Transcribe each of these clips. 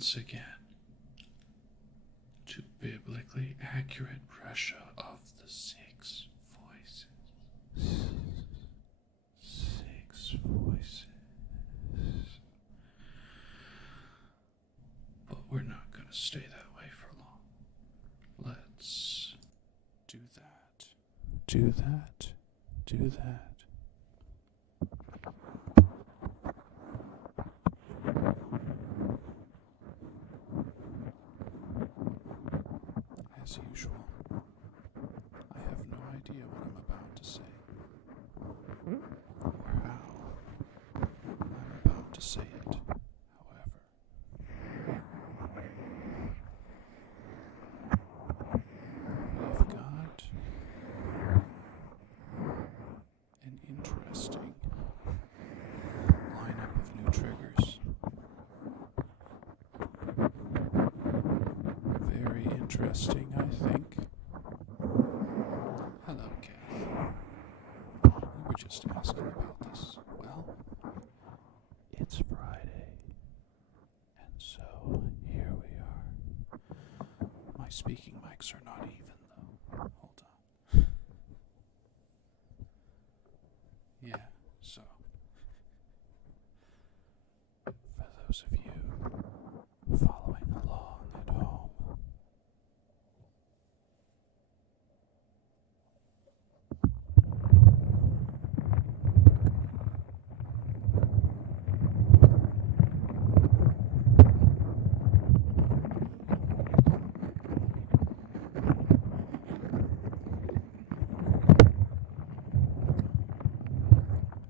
once again to biblically accurate Presha of the six voices. Six voices. But we're not going to stay that way for long. Let's do that. Do that. Do that. As usual, I have no idea what I'm about to say, or how I'm about to say it, however. We've got an interesting lineup of new triggers. Very interesting, I think. Hello, Kath. We were just asking about this. Well, it's Friday, and so here we are. My speaking mics are not even, though. Hold on. Yeah, so, for those of you following along at home,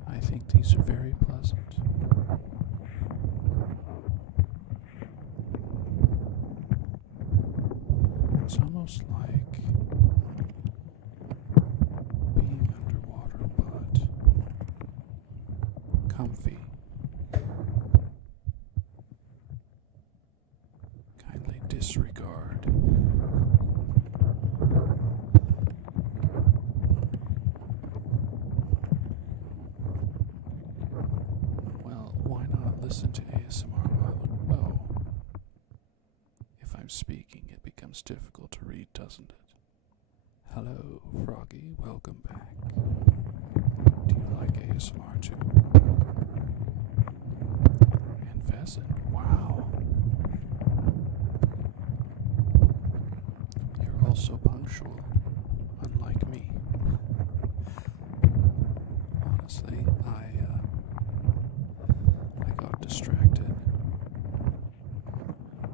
I think these are very pleasant. It's almost like being underwater, but comfy. Kindly disregard well, why not listen to ASMR while if I'm speaking, it becomes difficult to read, doesn't it? Hello, Froggy, welcome back. Do you like ASMR too? And Pheasant, wow. You're also punctual, unlike me. Honestly, I got distracted.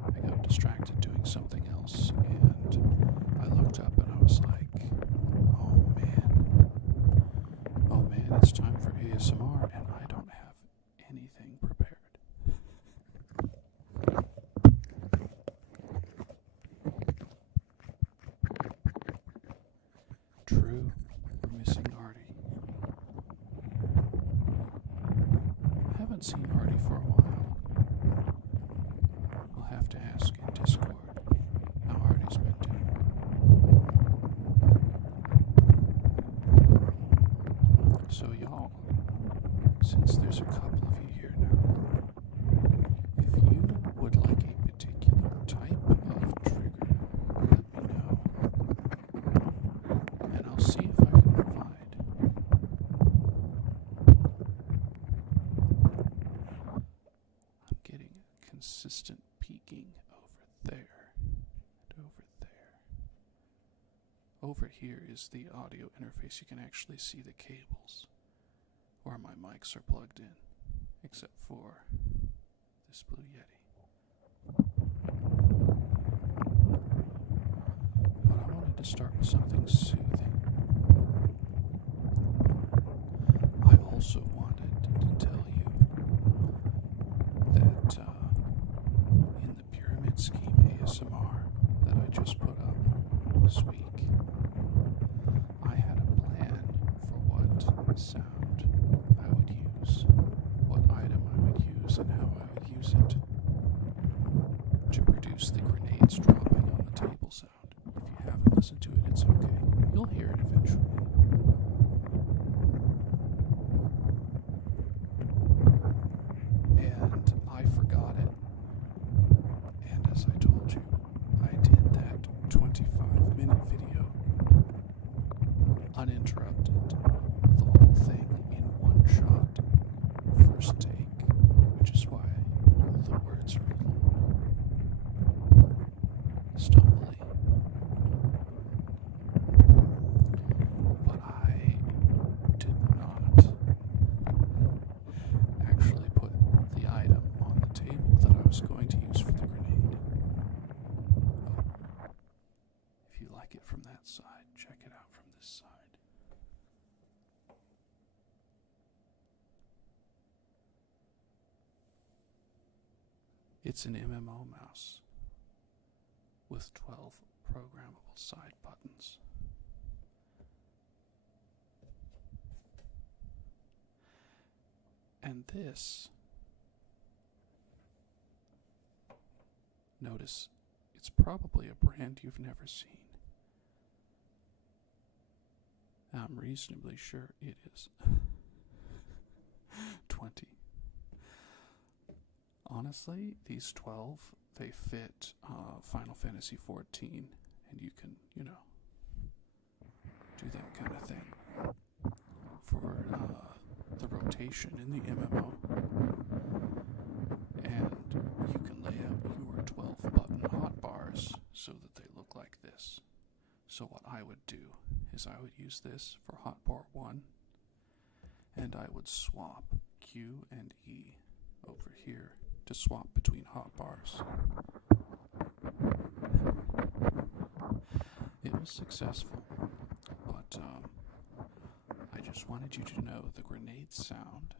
I got distracted doing something else, and I looked up and I was like, oh man, it's time for ASMR, and I don't have anything prepared. True, we're missing Artie. I haven't seen Artie for a while. I'll have to ask in Discord how Artie's been doing. So y'all, since there's a couple of you here now, if you would like a particular type of trigger, let me know, and I'll see if I can provide. I'm getting a consistent peaking over there and over there. Over here is the audio interface. You can actually see the cables where my mics are plugged in, except for this Blue Yeti. But I wanted to start with something soothing. I also wanted to tell you that in the Pyramid Scheme ASMR that I just put up this week, I had a plan for what sound I would use, what item I would use, and how I would use it to produce the grenades dropping on the table sound. If you haven't listened to it, it's okay. You'll hear it eventually. And I forgot it. outside. Check it out from this side. It's an MMO mouse with 12 programmable side buttons. And this, notice, it's probably a brand you've never seen. I'm reasonably sure it is 20. Honestly, these 12, they fit Final Fantasy 14, and you can, do that kind of thing for the rotation in the MMO. And you can lay out your 12-button hotbars so that they look like this. So what I would do is I would use this for hotbar 1, and I would swap Q and E over here to swap between hotbars. It was successful, but I just wanted you to know the grenade sound.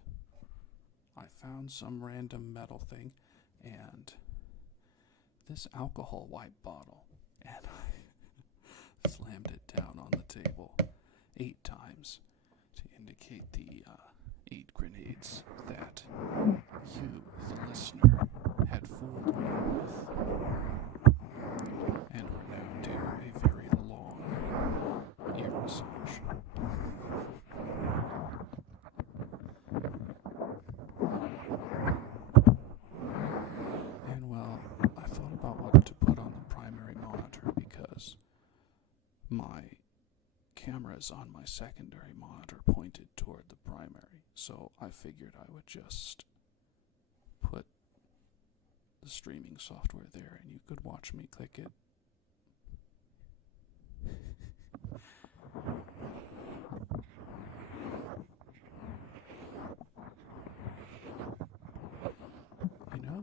I found some random metal thing and this alcohol wipe bottle, and I slammed it down on the table 8 times to indicate the 8 grenades that you, the listener, had fooled me with, and were now due a very long ear massage. And well, I thought about what to put on the primary monitor because my camera's on my secondary monitor pointed toward the primary, so I figured I would just put the streaming software there and you could watch me click it.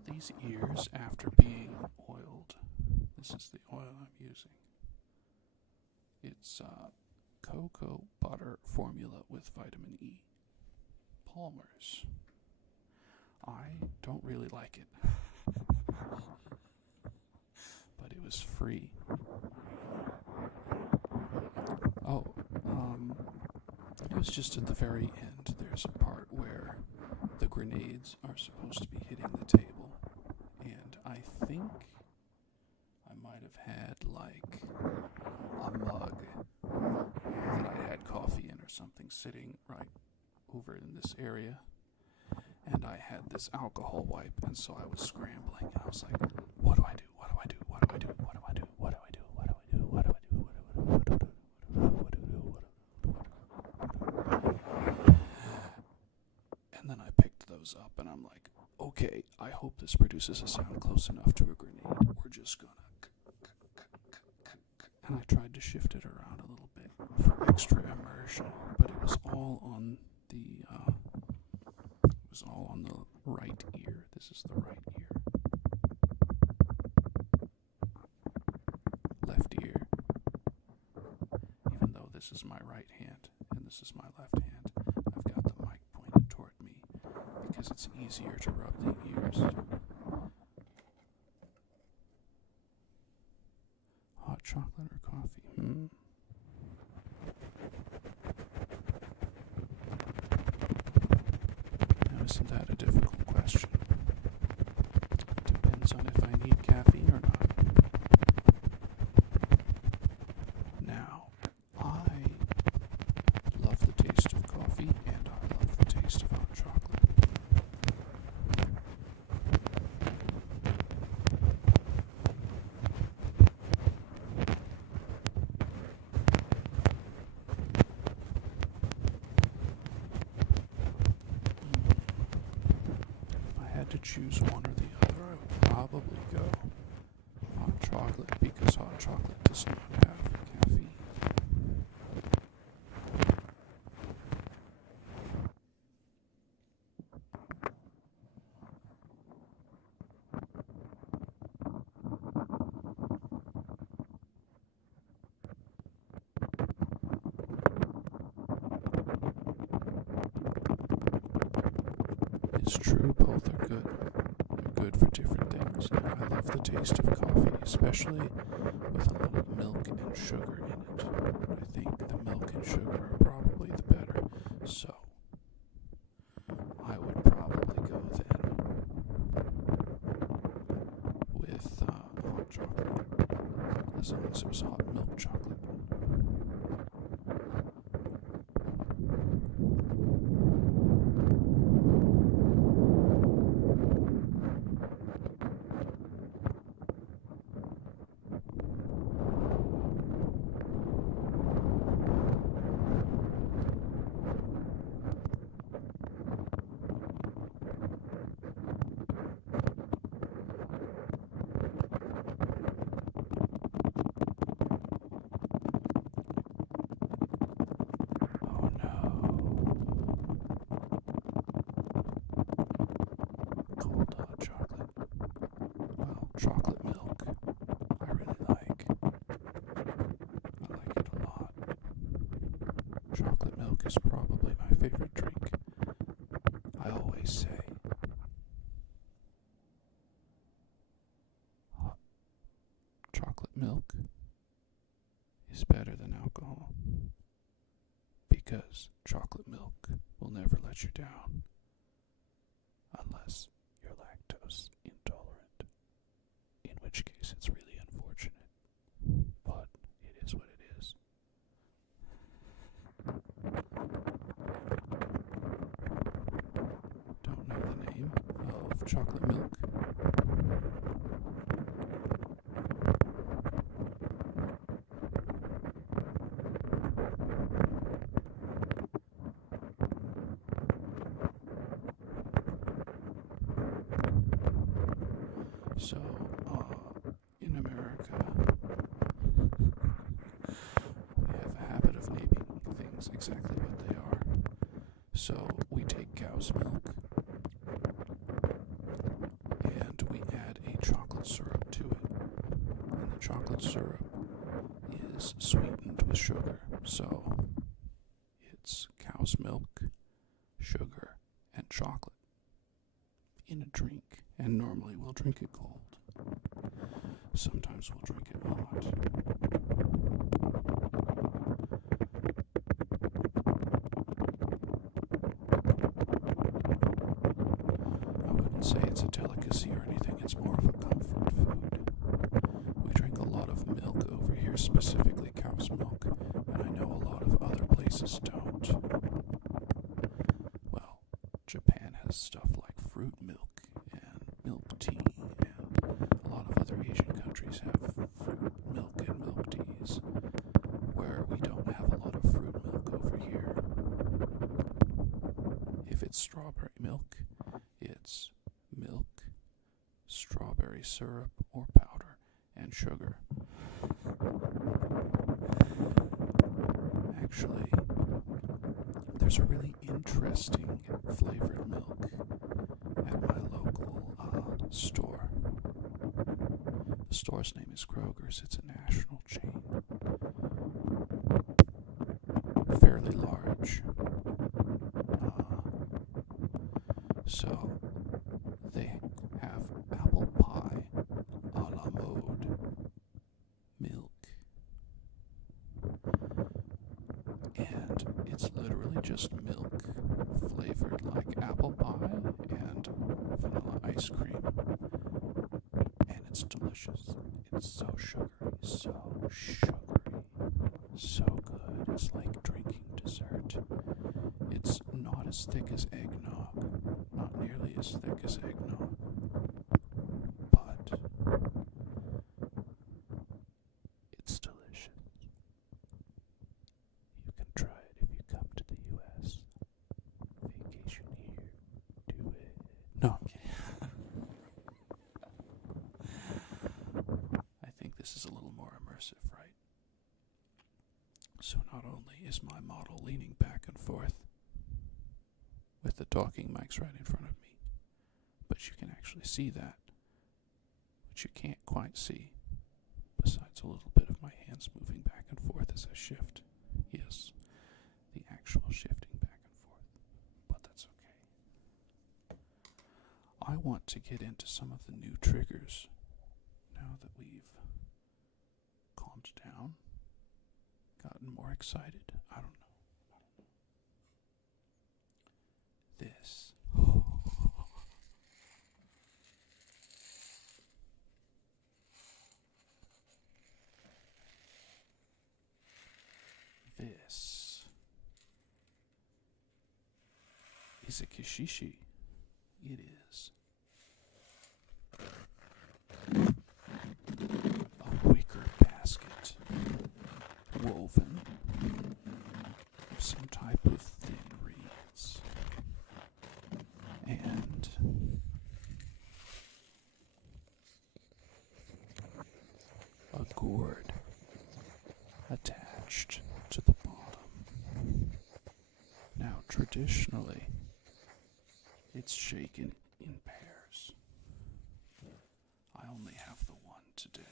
These ears, after being oiled, this is the oil I'm using. It's cocoa butter formula with vitamin E. Palmer's. I don't really like it, but it was free. Oh, it was just at the very end. There's a part where the grenades are supposed to be hitting the table, and I think I might have had like a mug that I had coffee in or something sitting right over in this area, and I had this alcohol wipe, and so I was scrambling. I was like, what do I do? What do I do? What do I do? What do I do? What do I do? What do I do? What do I do? What do I do? And then I picked those up, and I'm like, okay, I hope this produces a sound close enough to a grenade. We're just gonna... And I tried to shift it around a little bit for extra immersion, but it was all on the right ear. This is the right ear. Left ear. Even though this is my right hand and this is my left hand, I've got the mic pointed toward me because it's easier to rub the ears. Hot chocolate or coffee? Now, isn't that a difficult question? Depends on if I need caffeine or not. Now, I love the taste of coffee and I love the taste of hot chocolate. To choose one or the other, I would probably go hot chocolate because hot chocolate does not have caffeine. It's true, both are good. They're good for different things. I love the taste of coffee, especially with a lot of milk and sugar in it. I think the milk and sugar are probably the better. So, I would probably go then with hot chocolate, as long as it was hot milk chocolate. Oh no. Cold hot chocolate. Well, chocolate milk. I really like. I like it a lot. Chocolate milk is probably my favorite drink. I always say hot chocolate milk is better than alcohol because chocolate milk will never let you down unless you're lactose intolerant, in which case it's really unfortunate, but it is what it is. Don't know the name of chocolate milk. So, in America, we have a habit of naming things exactly what they are. So, we take cow's milk and we add a chocolate syrup to it. And the chocolate syrup is sweetened with sugar. So, it's cow's milk, sugar, and chocolate in a drink. And normally we'll drink it cold. Sometimes we'll drink it hot. I wouldn't say it's a delicacy or anything, it's more of a comfort food. We drink a lot of milk over here, specifically cow's milk, and I know a lot of other places don't. Well, Japan has stuff like fruit milk and milk tea, and a lot of other Asian countries have fruit milk and milk teas, where we don't have a lot of fruit milk over here. If it's strawberry milk, it's milk, strawberry syrup or powder, and sugar. Actually, there's a really interesting flavored milk at my local store. The store's name is Kroger's. It's a national chain. Fairly large. So they have apple pie a la mode milk. And it's literally just milk flavored like apple pie and vanilla ice cream. And it's delicious. It's so sugary, so good. It's like drinking dessert. It's not as thick as eggnog, not nearly as thick as eggnog, but it's delicious. You can try it if you come to the U.S. Vacation here. Do it. No, I'm kidding. I think this is a little more immersive, right? So not only is my model leaning back and forth with the talking mics right in front of me, but you can actually see that, which you can't quite see, besides a little bit of my hands moving back and forth as I shift. Yes, the actual shifting back and forth, but that's okay. want to get into some of the new triggers now that we've calmed down, gotten more excited. I don't know. This. This is a kishishi. It is a wicker basket woven of some type of thin reeds and a gourd attached to the bottom. Now, traditionally, it's shaken in pairs. I only have the one today.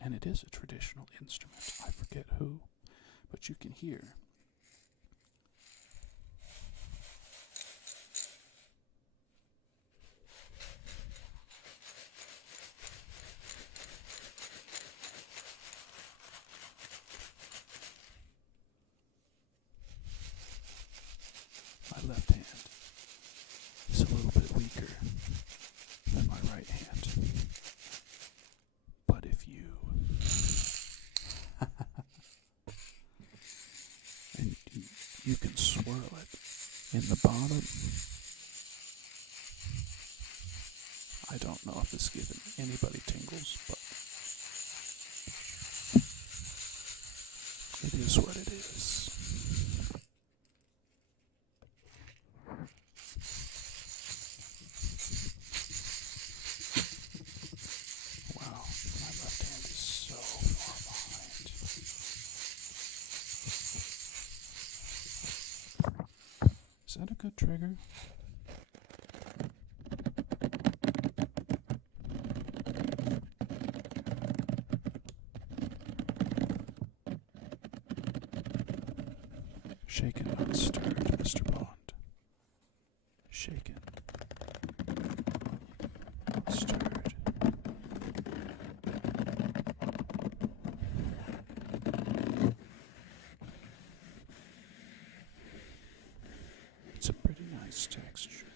And it is a traditional instrument. I forget who, but you can hear. My left hand is a little bit weaker than my right hand. But if you and you can swirl it in the bottom. I don't know if it's giving anybody tingles, but it is what it is. Wow, my left hand is so far behind. Is that a good trigger? Shaken, not stirred, Mr. Bond. Shaken, not stirred. It's a pretty nice texture.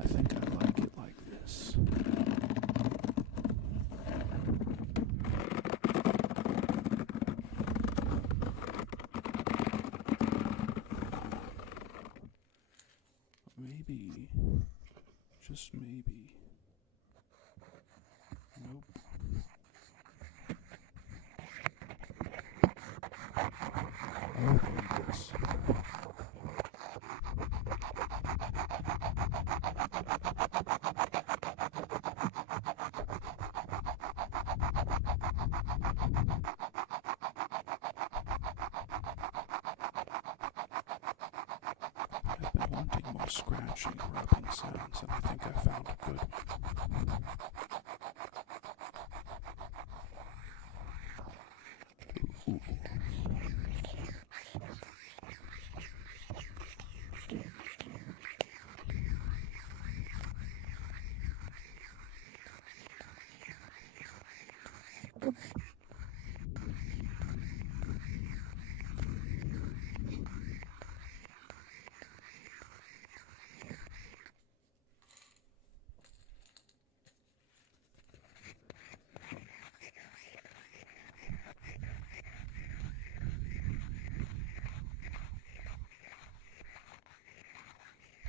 I think I like it like this. Maybe, just maybe. Nope. Oh, there it is. I've been wanting more scratching, rubbing sounds, and I think I found a good one. Ooh.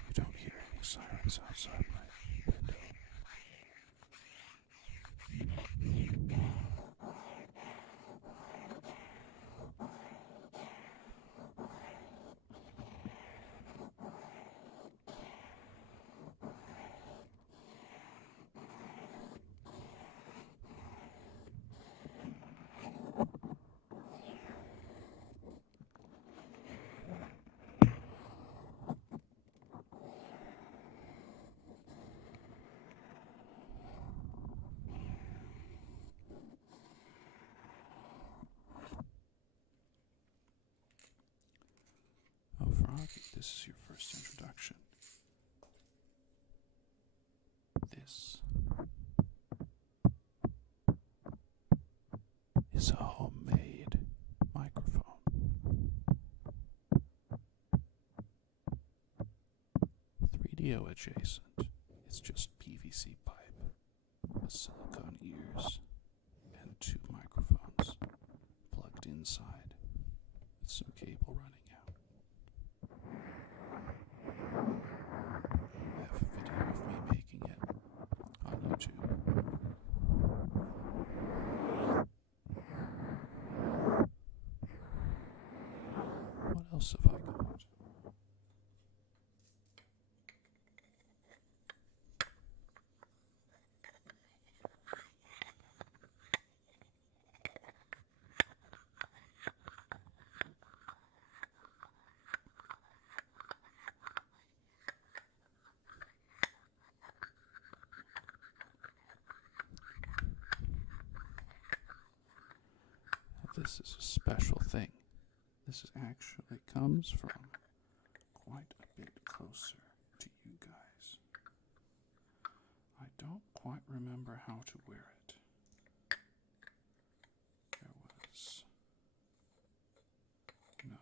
You don't hear any sirens outside my window. this is your first introduction, this is a homemade microphone. 3DO adjacent. It's just PVC pipe with silicone ears and 2 microphones plugged inside with some cable running out. I have a video of me making it on YouTube. What else have I got? This is a special thing. This actually comes from quite a bit closer to you guys. I don't quite remember how to wear it. There was no.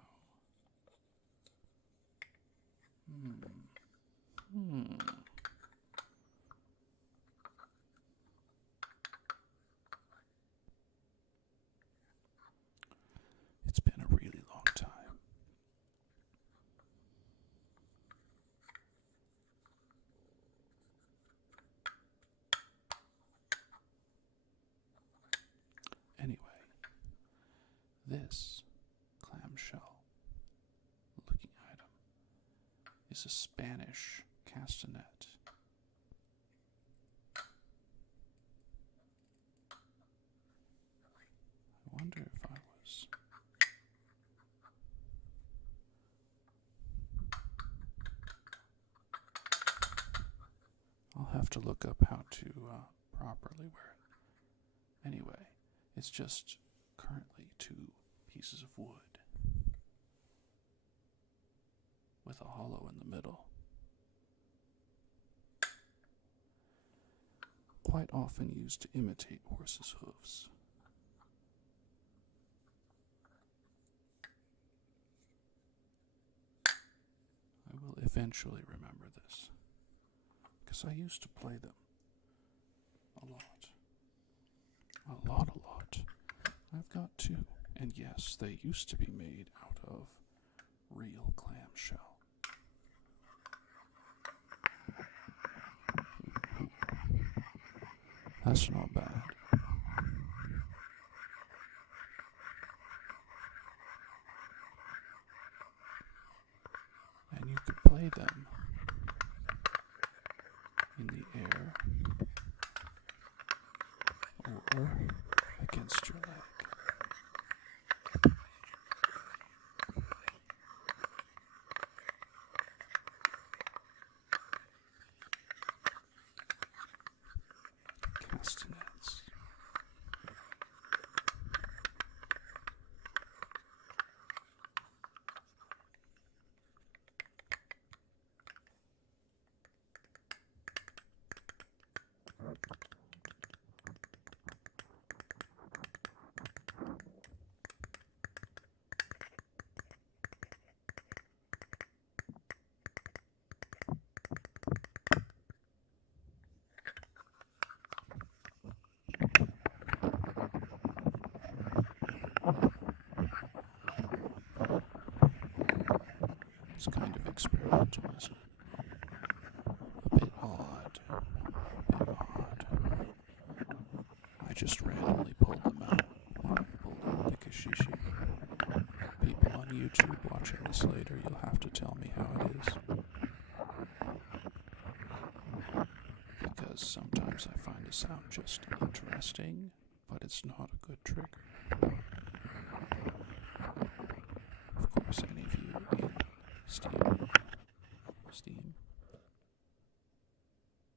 It's been a really long time. Anyway, this clamshell looking item is a Spanish castanet. I wonder if I was... I'll have to look up how to properly wear it. Anyway, it's just currently 2 pieces of wood with a hollow in the middle. Quite often used to imitate horses' hooves. I will eventually remember this, because I used to play them a lot. A lot. I've got 2, and yes, they used to be made out of real clamshell. That's not bad. And you could play them in the air or against your leg. Castanets. It's kind of experimental, isn't it? A bit odd. I just randomly pulled them out. Pulled out the kashishi. People on YouTube watching this later, you'll have to tell me how it is. Because sometimes I find a sound just interesting, but it's not a good trigger. Of course, any of you in Steam,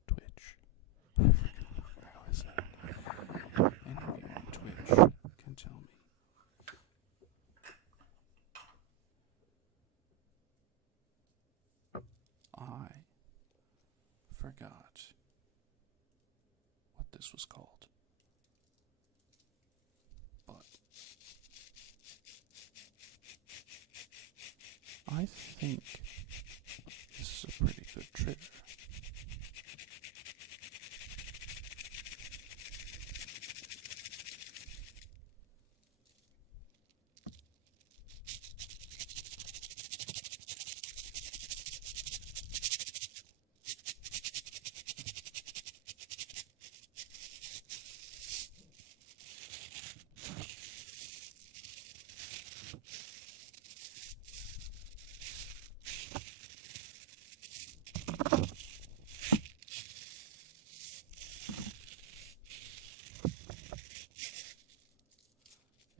Twitch, how is that? Any of you on Twitch can tell me. I think this is a pretty good trigger.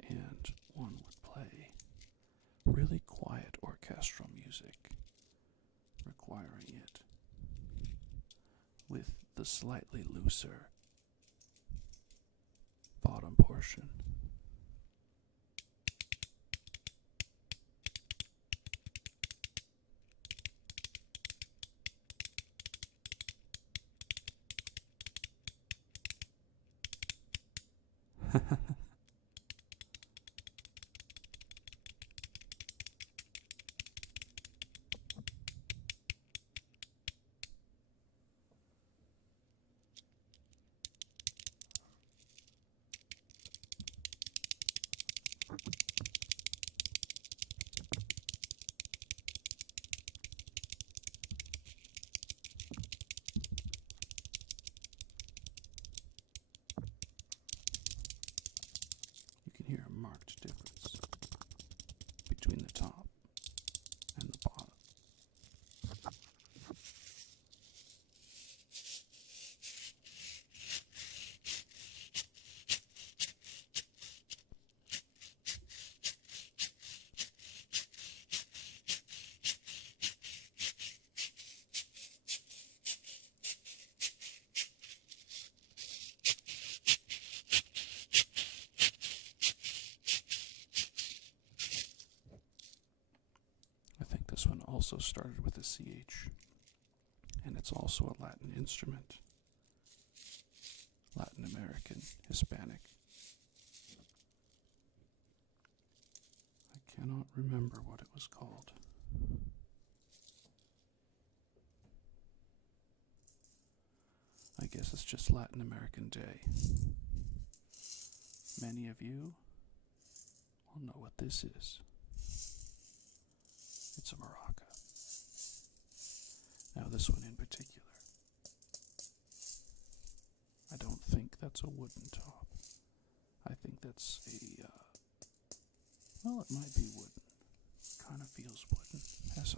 And one would play really quiet orchestral music, requiring it with the slightly looser bottom portion. You can hear a marked difference between the top and the bottom. I think this one also started with a CH, and it's also a Latin instrument. Latin American, Hispanic. I cannot remember what it was called. I guess it's just Latin American Day. Many of you will know what this is. It's a maraca. Now this one in particular, I don't think that's a wooden top. I think that's a, well, it might be wooden. Kind of feels wooden, as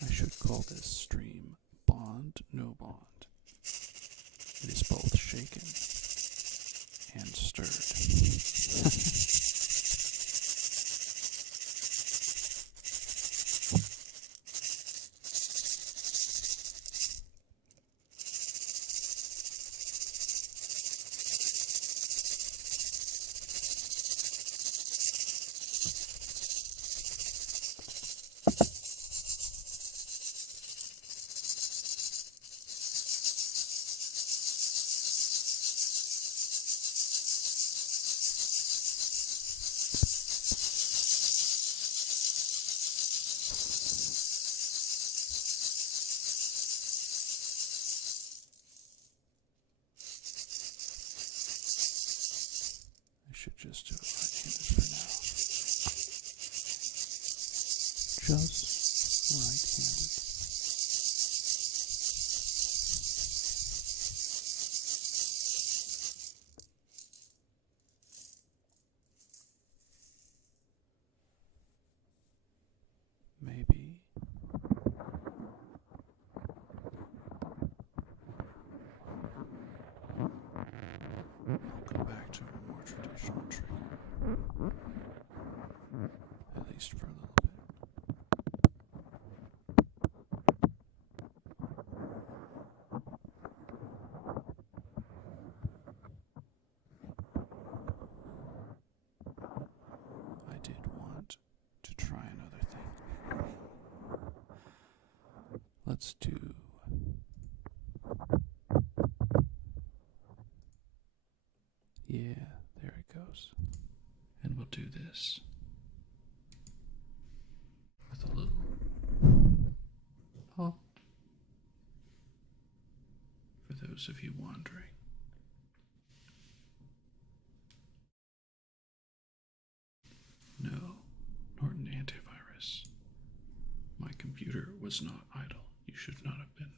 I should call this stream Bond, No Bond. It is both shaken and stirred. I should just do it right-handed for now. Just right-handed. Maybe I'll go back to a more traditional trigger, at least for a little bit. try another thing. Let's do... Yeah, there it goes. And we'll do this with a little hop. For those of you wondering. No, Norton antivirus. My computer was not idle. You should not have been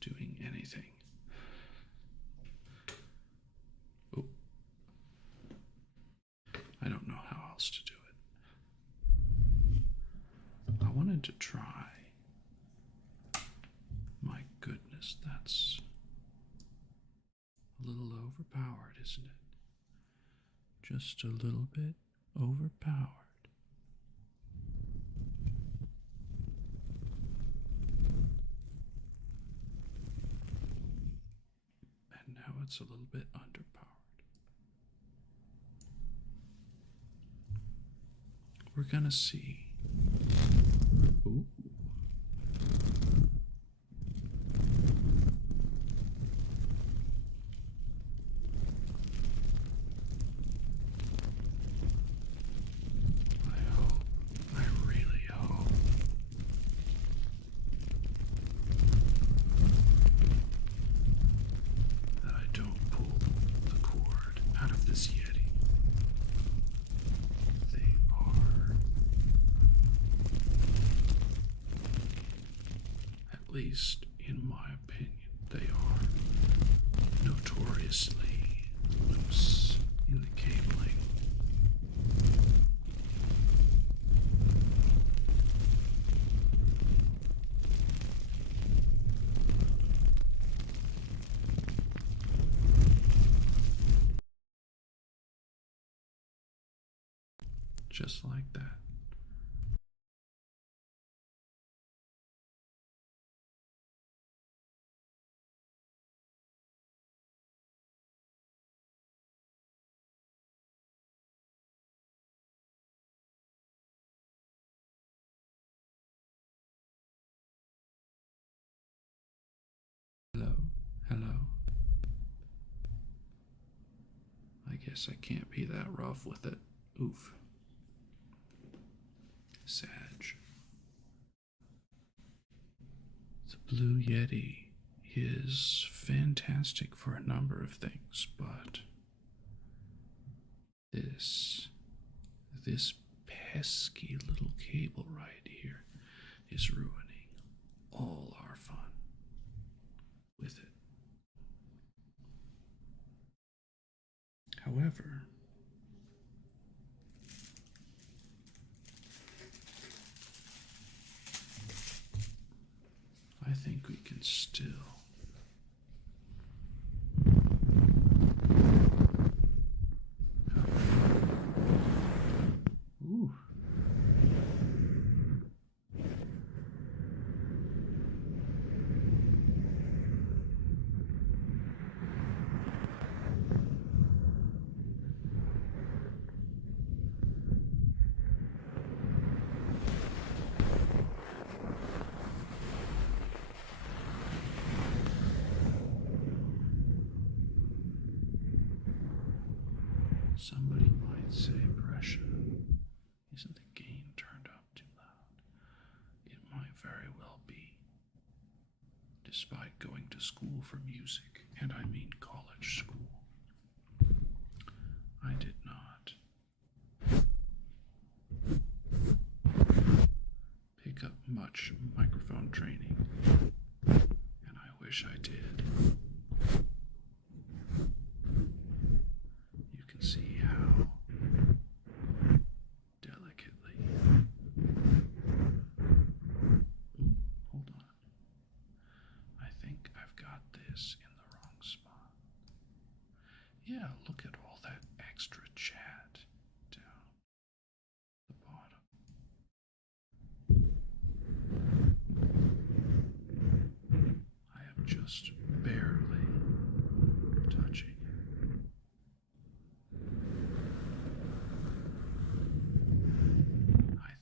doing anything. Oh. I don't know how else to do it. I wanted to try. My goodness, that's a little overpowered, isn't it? Just a little bit overpowered. And now it's a little bit underpowered. We're gonna see. Ooh. At least, in my opinion, they are notoriously loose in the cabling. Just like that. Hello, hello. I guess I can't be that rough with it. Oof. Sag. The Blue Yeti is fantastic for a number of things, but this pesky little cable right here is ruining all our fun with it. However, I think we can still ooh. Somebody might say, Presha, isn't the gain turned up too loud? It might very well be. Despite going to school for music, and I mean college school, I did not pick up much microphone training, and I wish I did. See how delicately. Ooh, hold on. I think I've got this in the wrong spot. Yeah, look at all that extra chat down the bottom. I am just barely touching. I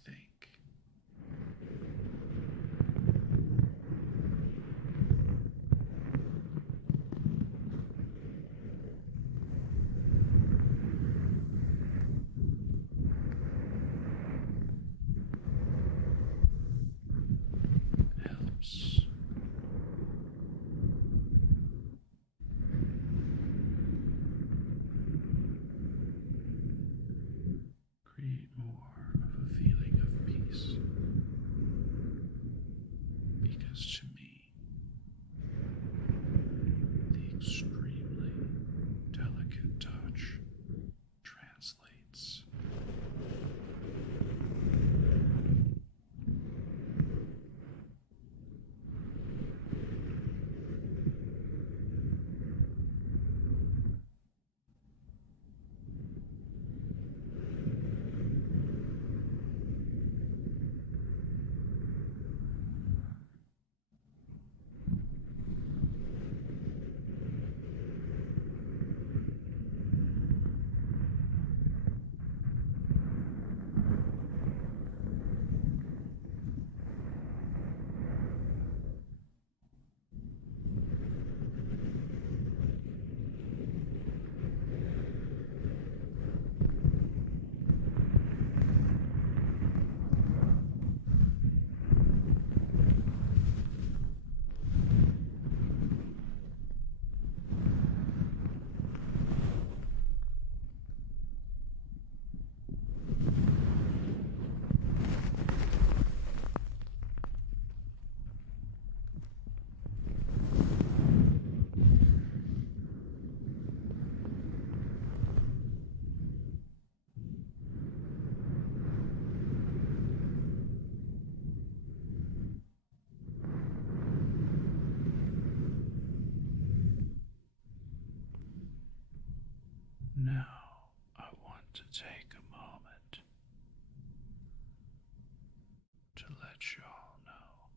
let y'all know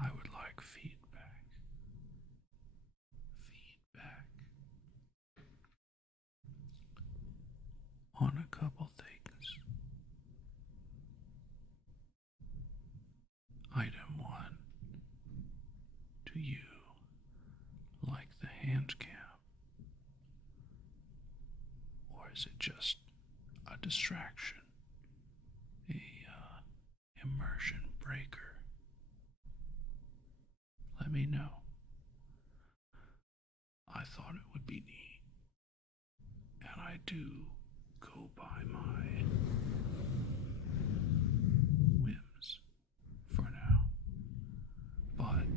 I would like feedback. Feedback on a couple things. Item 1. Do you like the hand cam? Or is it just a distraction? Immersion breaker? Let me know. I thought it would be neat. And I do go by my whims for now. But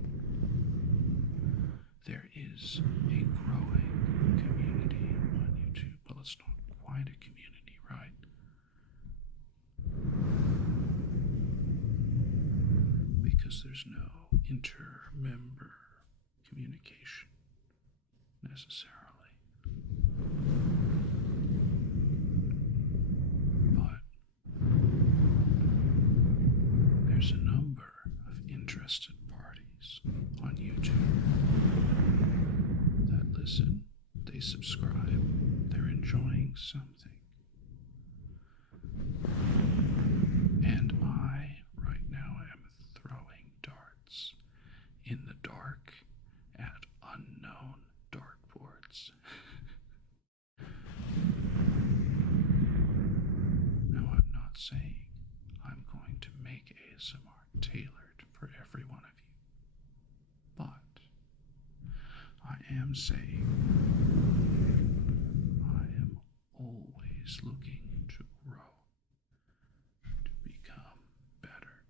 there is a growing community on YouTube. Well, it's not quite a community, right? Because there's no inter-member communication necessarily. But there's a number of interested parties on YouTube that listen, they subscribe, they're enjoying something. And I, right now, am throwing darts in the dark at unknown dartboards. Now, I'm not saying I'm going to make ASMR tailored for every one of you, but I am saying I am always looking to grow, to become better.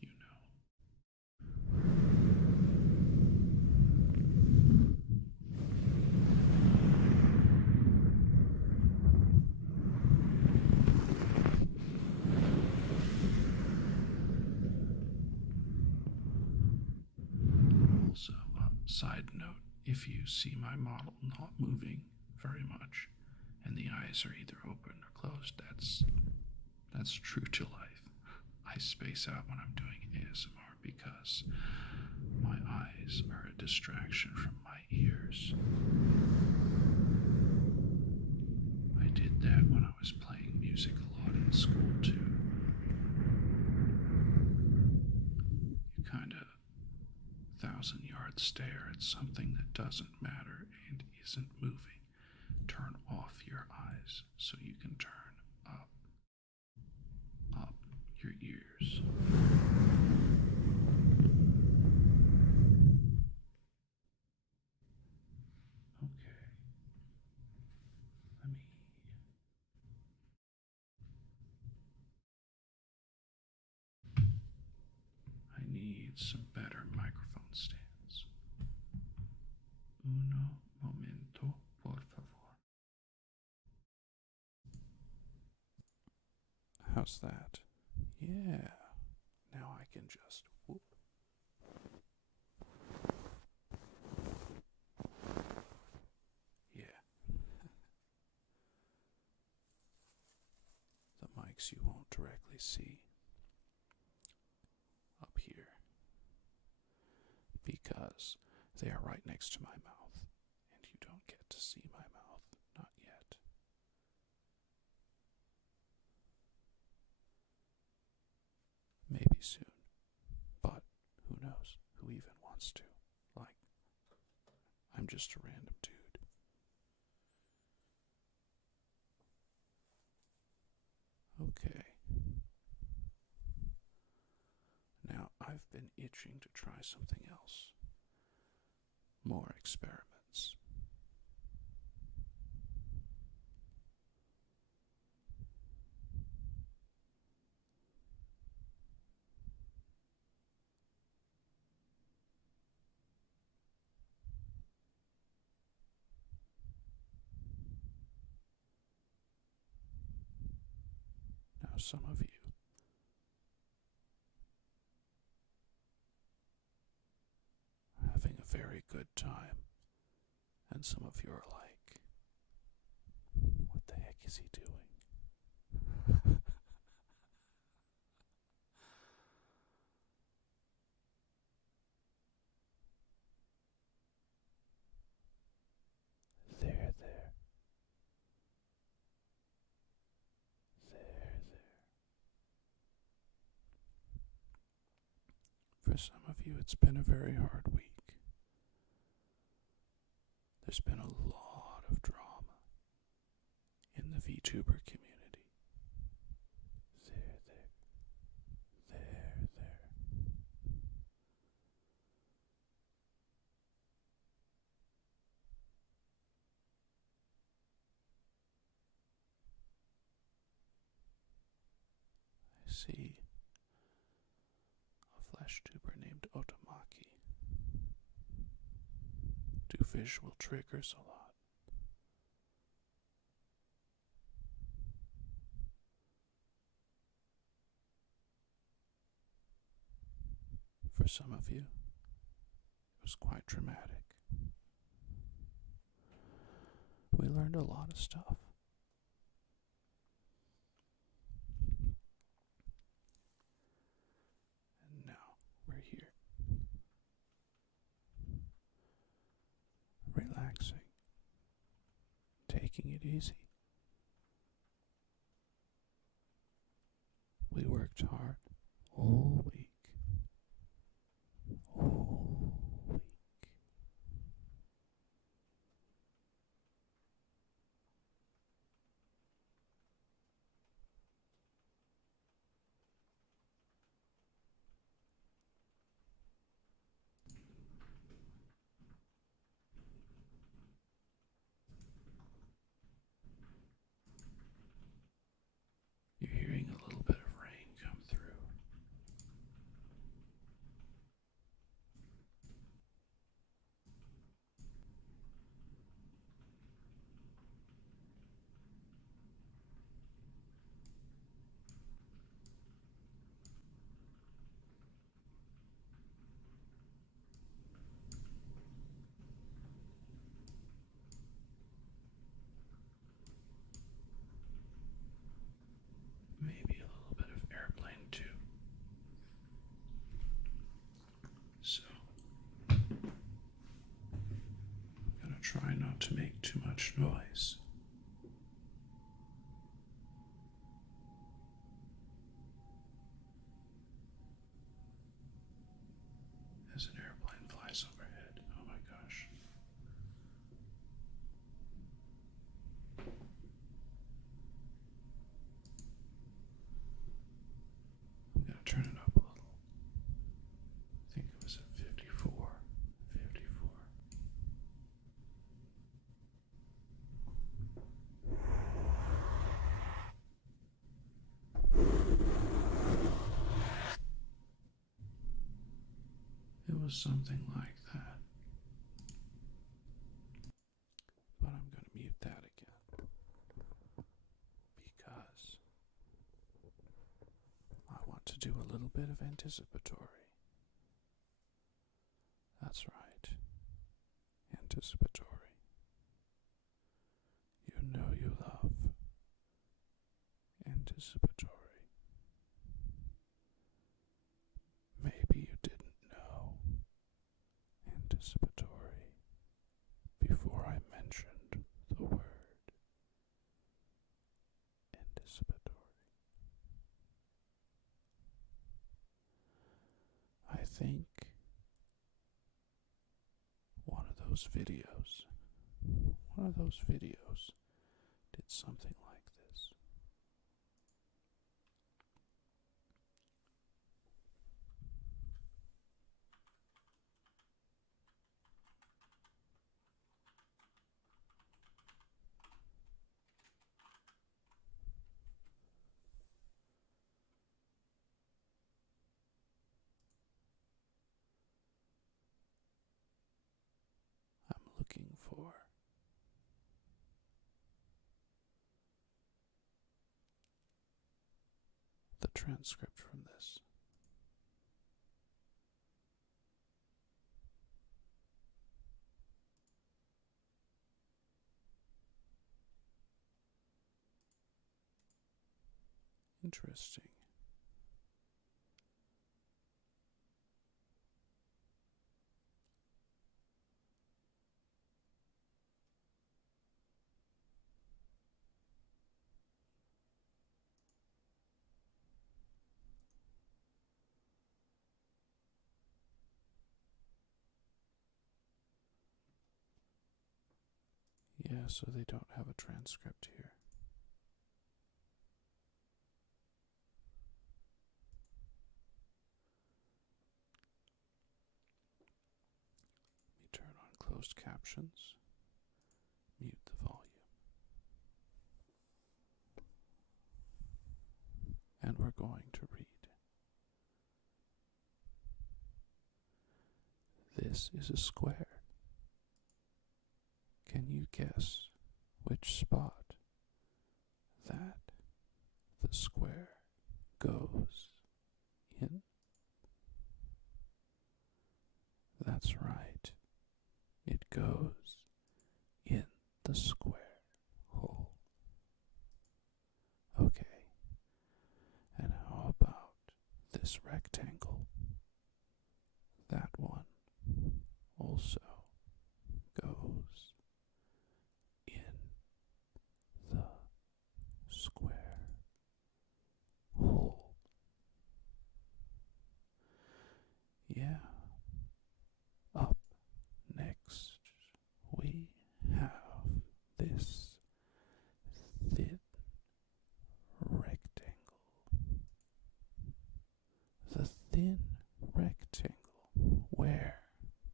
You know. Also, side note, if you see my model not moving very much and the eyes are either open or closed, that's true to life. I space out when I'm doing ASMR because my eyes are a distraction from my ears. I did that when I was playing music a lot in school too. You kind of 1,000-yard stare at something that doesn't matter and isn't moving. Turn off your eyes so you can turn up your ears. Okay. I need some better microphone stands. Uno momento, por favor. How's that? Yeah. Now I can just whoop. Yeah. The mics you won't directly see up here because they are right next to my mouth and you don't get to see my mouth. Not yet. Maybe soon. But who knows? Who even wants to? Like, I'm just a random dude. Okay. Now, I've been itching to try something else. More experiments. Now, some of you are having a very good time, and some of you are like, what the heck is he doing? For some of you, it's been a very hard week. There's been a lot of drama in the VTuber community. There. I see a flesh tuber named Otamaki do visual triggers a lot. For some of you, it was quite dramatic. We learned a lot of stuff. And now we're here, relaxing, taking it easy. We worked hard all week. You're hearing a little bit of rain come through. Maybe a little bit of airplane too. So, I'm gonna try not to make too much noise. As an airplane flies overhead. Oh my gosh. I'm gonna turn it up a little. I think it was at 54. It was something like that. But I'm going to mute that again. Because I want to do a little bit of anticipatory. That's right. Anticipatory. You know you love anticipatory. Maybe you didn't know anticipatory before I mentioned the word anticipatory. I think one of those videos did something like this. I'm looking for the transcript from this. Interesting. Yeah, so they don't have a transcript here. Let me turn on closed captions, mute the volume. And we're going to read. This is a square. Can you guess which spot that the square goes in? That's right. It goes in the square hole. Okay. And how about this rectangle? That one also goes in the square hole. Yeah. Up next, we have this thin rectangle. The thin rectangle. Where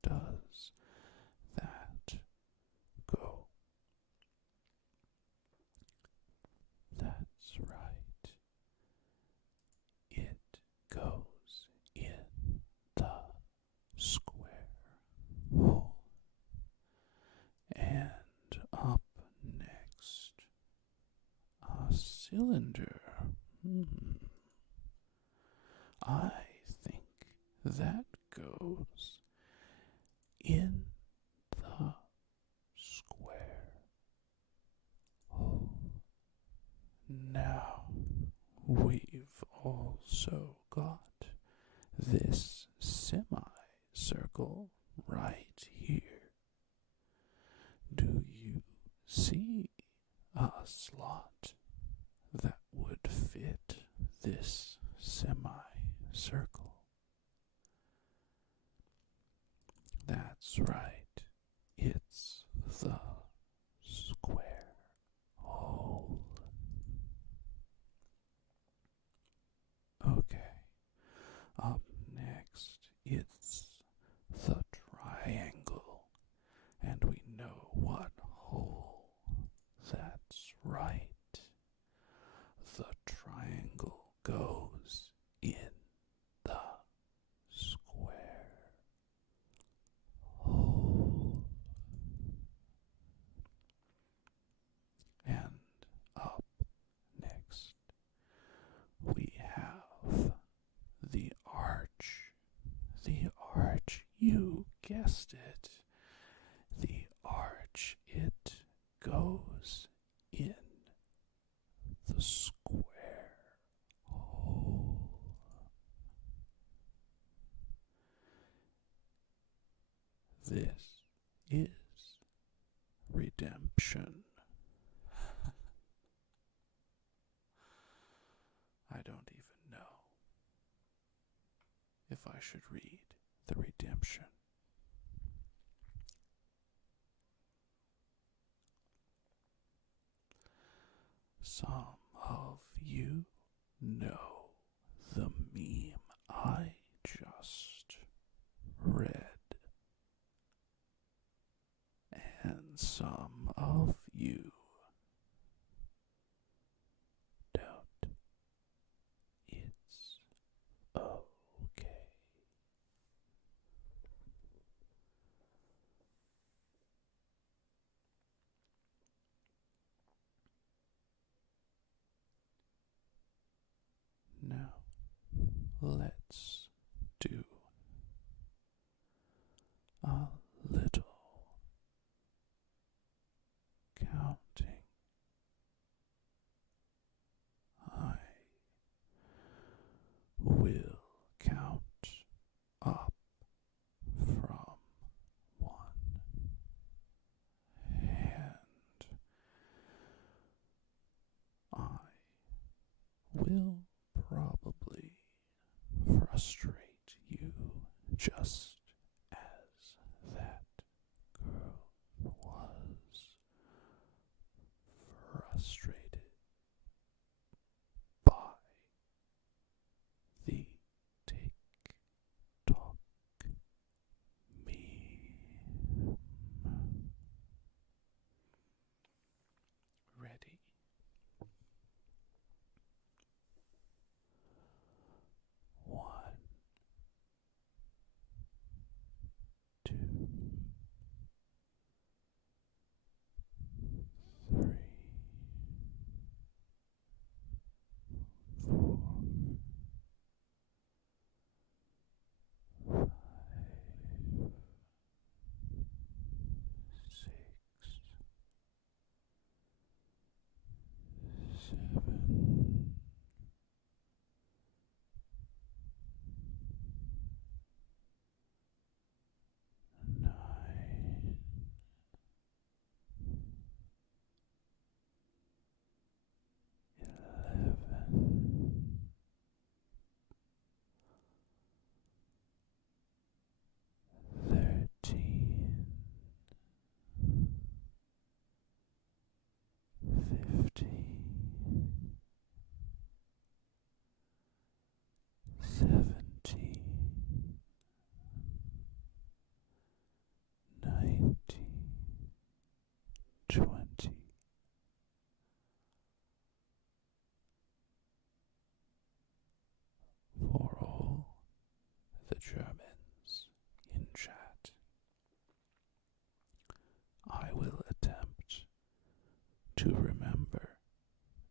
does that go? That's right. It goes in the square hole. And up next, a cylinder. I think that goes in the square hole. Now we've also got this semicircle right here. Do you see a slot that would fit this semicircle? That's right. It's the square hole. Okay. Up next, it's the triangle. And we know what hole. That's right. The triangle goes in the square hole. And up next, we have the arch. The arch, you guessed it. The arch, it goes in the square hole. This is redemption. I don't even know if I should read the redemption. Some of you know the meme I just read, and some of you don't. It's okay. Now, let's do a little counting. I will count up from 1, and I will probably frustrate you just as that girl was Germans in chat. I will attempt to remember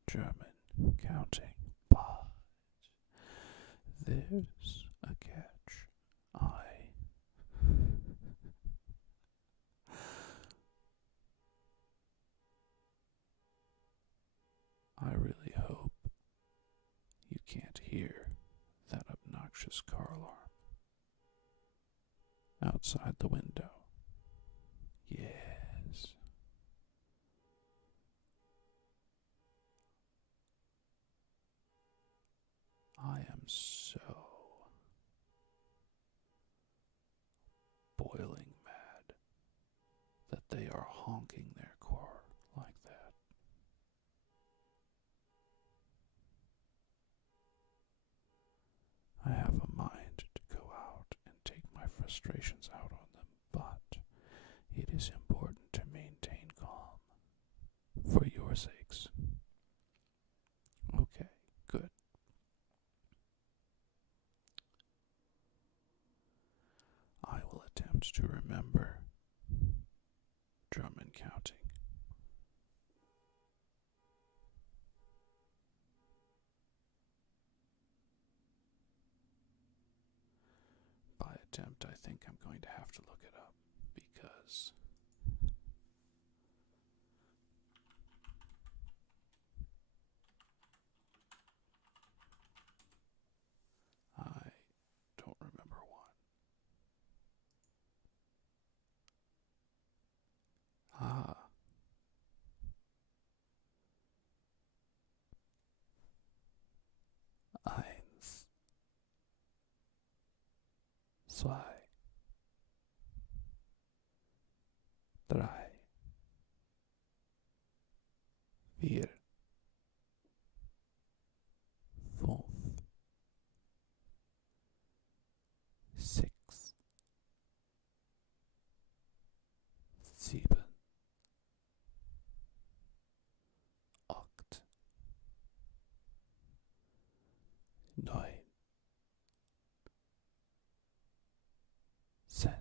German counting, but there's a catch. I really hope you can't hear that obnoxious car alarm outside the window. Yes. I am so boiling mad that they are honking their car like that. I have a mind to go out and take my frustrations out on them, but it is important to maintain calm for your sakes. Okay, good. I will attempt to remember German counting. By attempt, I think I'm going to have to look it up because I don't remember one. Ah. Eins, zwei, drei, vier, fünf, sechs, sieben, acht, neun, 10.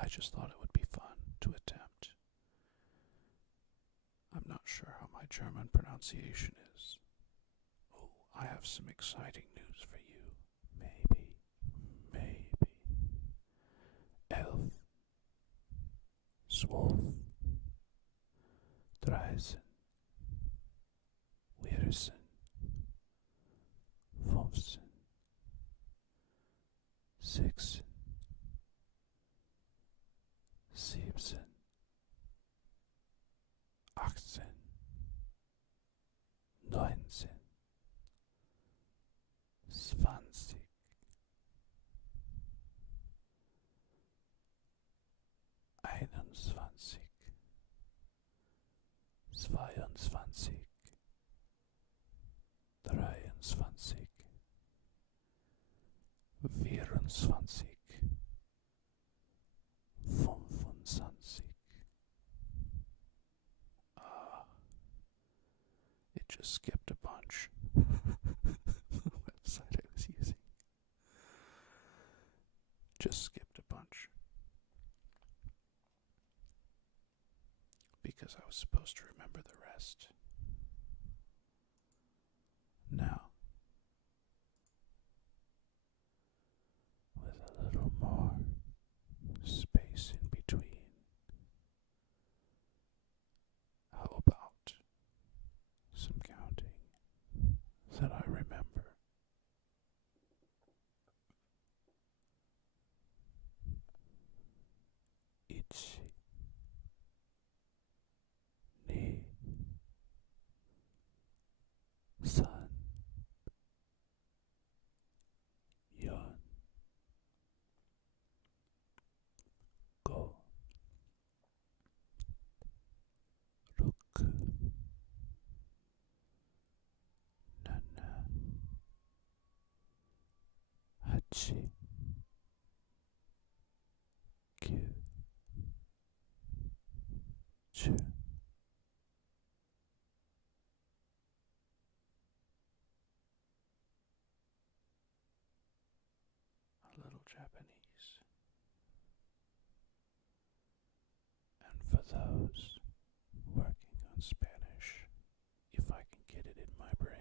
I just thought it would be fun to attempt. I'm not sure how my German pronunciation is. Oh, I have some exciting news for you. Maybe. 11, 12, 13, 14, 15, 16, 17, 18, 19, 20, 21, 22, 23, 24, 25. It just skipped a bunch. The website I was using just skipped a bunch because I was supposed to remember the rest. Now, with a little more space in between, how about some counting that I remember? Ichi, ni, san, yon, go, roku, nana, hachi, 9, 10, in Spanish if I can get it in my brain.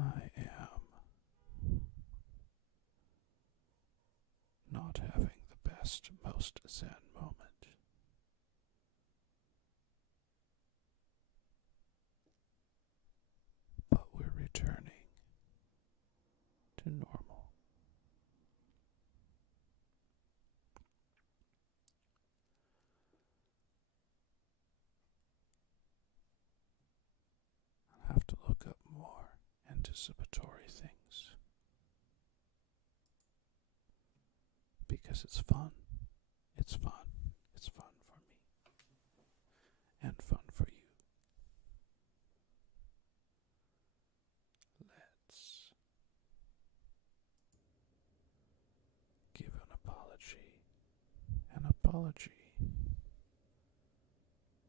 I am not having the best, most zen moment. But we're returning to normal. I'll have to look up more anticipatory things because it's fun. It's fun. It's fun for me and fun for you. Let's give an apology. An apology.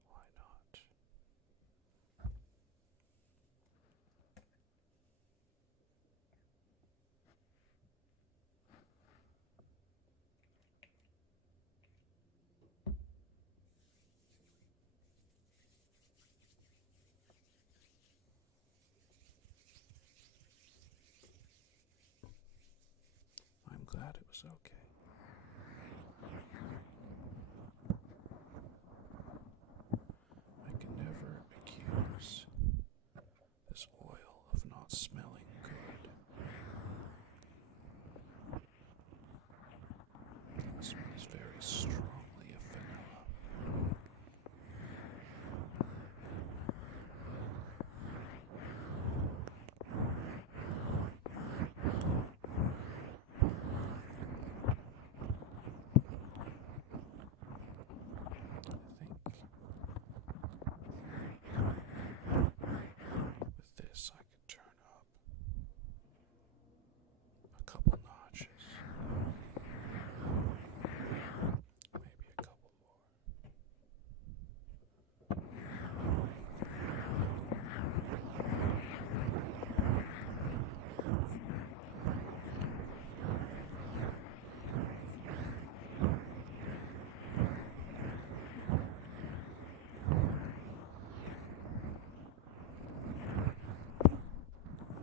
Why not? I'm glad it was okay. I can never accuse this oil of not smelling good. It smells very strongly of vanilla. With this, I could turn up a couple notches, maybe a couple more.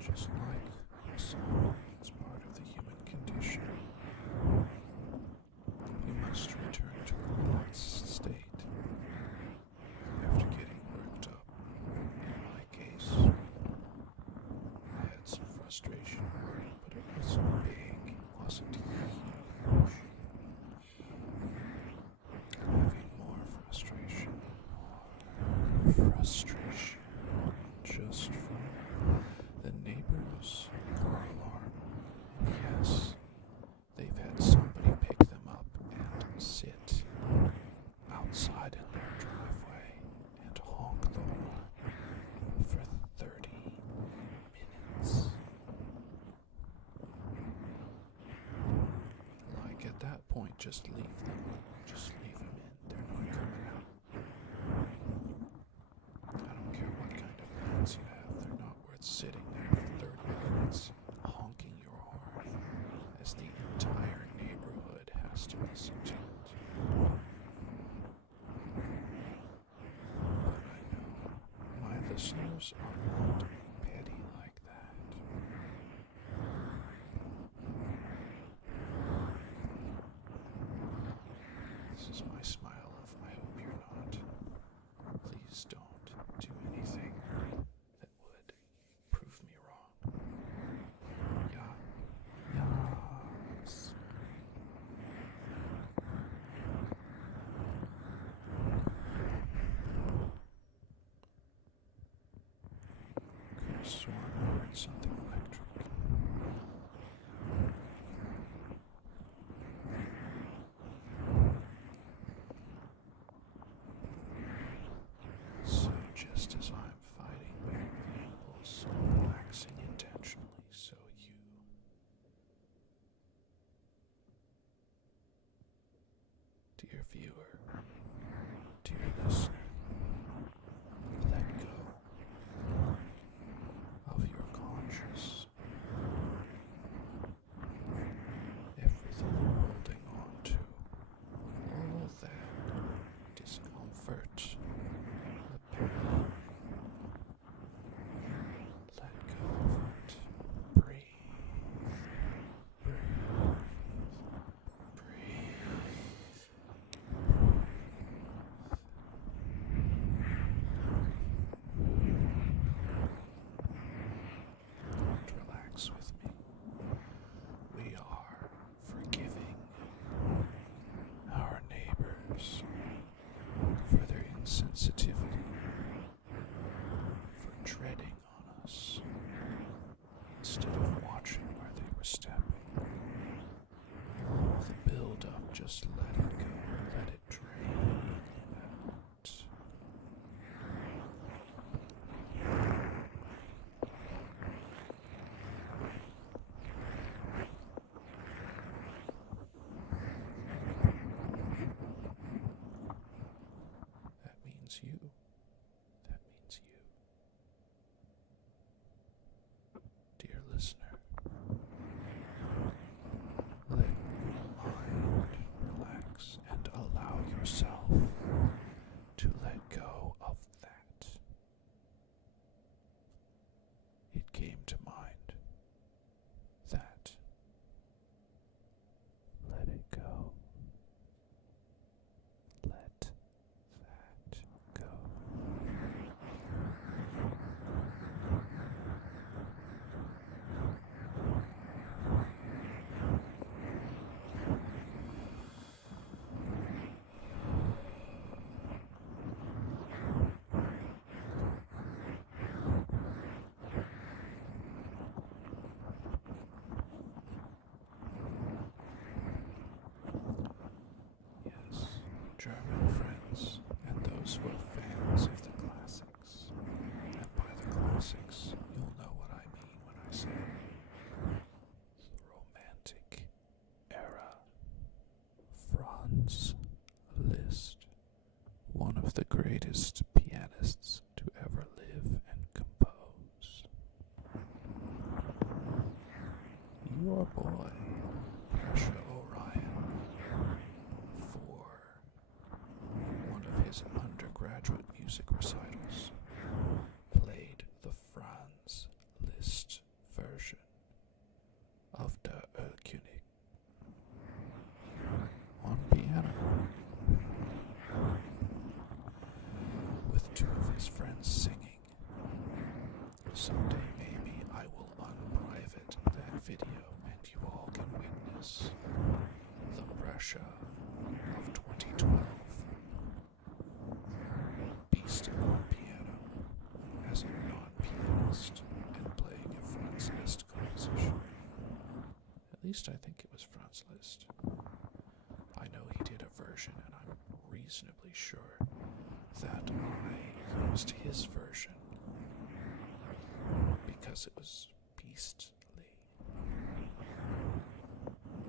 Just like a song, it's part of the human condition. We must return to a relaxed state after getting worked up. In my case, I had some frustration, but it wasn't big, it wasn't huge. I'm having more frustration, just from the neighbors' car alarm. And yes, they've had somebody pick them up and sit outside in their driveway and honk the horn for 30 minutes. Like, at that point, just leave them. Just leave them in. They're not coming out. I don't care what kind of plans you have. They're not worth sitting there for 30 minutes honking your horn as the entire neighborhood has to listen to it. But I know my listeners are not petty like that. This is my smile of I hope you're not. Please don't do anything that would prove me wrong. Yes. Could have sworn I heard something electric. So just as I'm fighting back the impulse of relaxing intentionally, so you, dear viewer, dear listener, let go of treading on us instead of watching where they were stepping. The build-up, just let it go, let it drain out. That means you. That means you. Dear listener, let your mind relax and allow yourself to let go of that. It came to mind. That. Let it go. Let that go. Yes, German friends and those who are fans of the classics. And by the classics, you'll know what I mean when I say the Romantic era. Franz Liszt, one of the greatest pianists to ever live and compose. Your boy, Presha for one of his undergraduate music recitals, played the Franz Liszt version of Der Erlkönig on piano, with two of his friends singing. Someday maybe I will unprivate that video and you all can witness the Presha of 2012 beasting on piano as a non-pianist and playing a Franz Liszt composition. At least I think it was Franz Liszt. I know he did a version, and I'm reasonably sure that I used his version because it was beastly.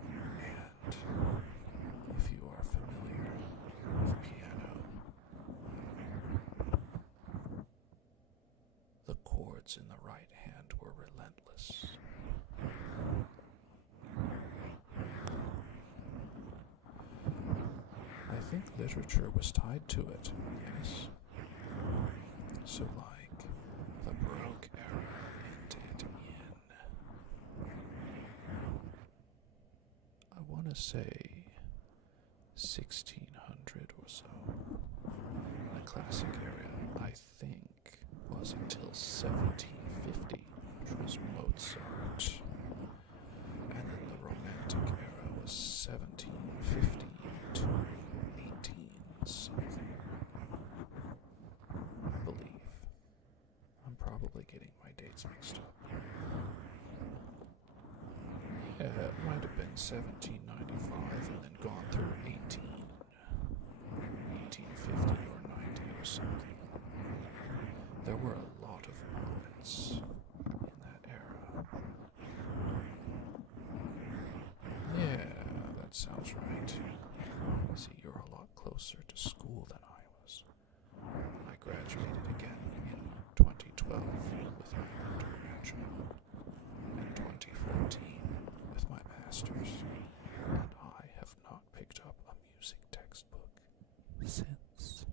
And if you are familiar with piano, the chords in the right hand were relentless. I think literature was tied to it, yes. So like the Baroque era ended in, I want to say 1600 or so. The classic era, I think, was until 1750, which was Mozart. And then the Romantic era was 1750 to 18 something, I believe. I'm probably getting my dates mixed up. Yeah, it might have been 1795 and then gone through 1850 or 90 or something. There were a lot of moments in that era. Yeah, that sounds right. See, you're a lot closer to school than I was. I graduated again in 2012 with my undergraduate, and 2014 with my master's, and I have not picked up a music textbook since.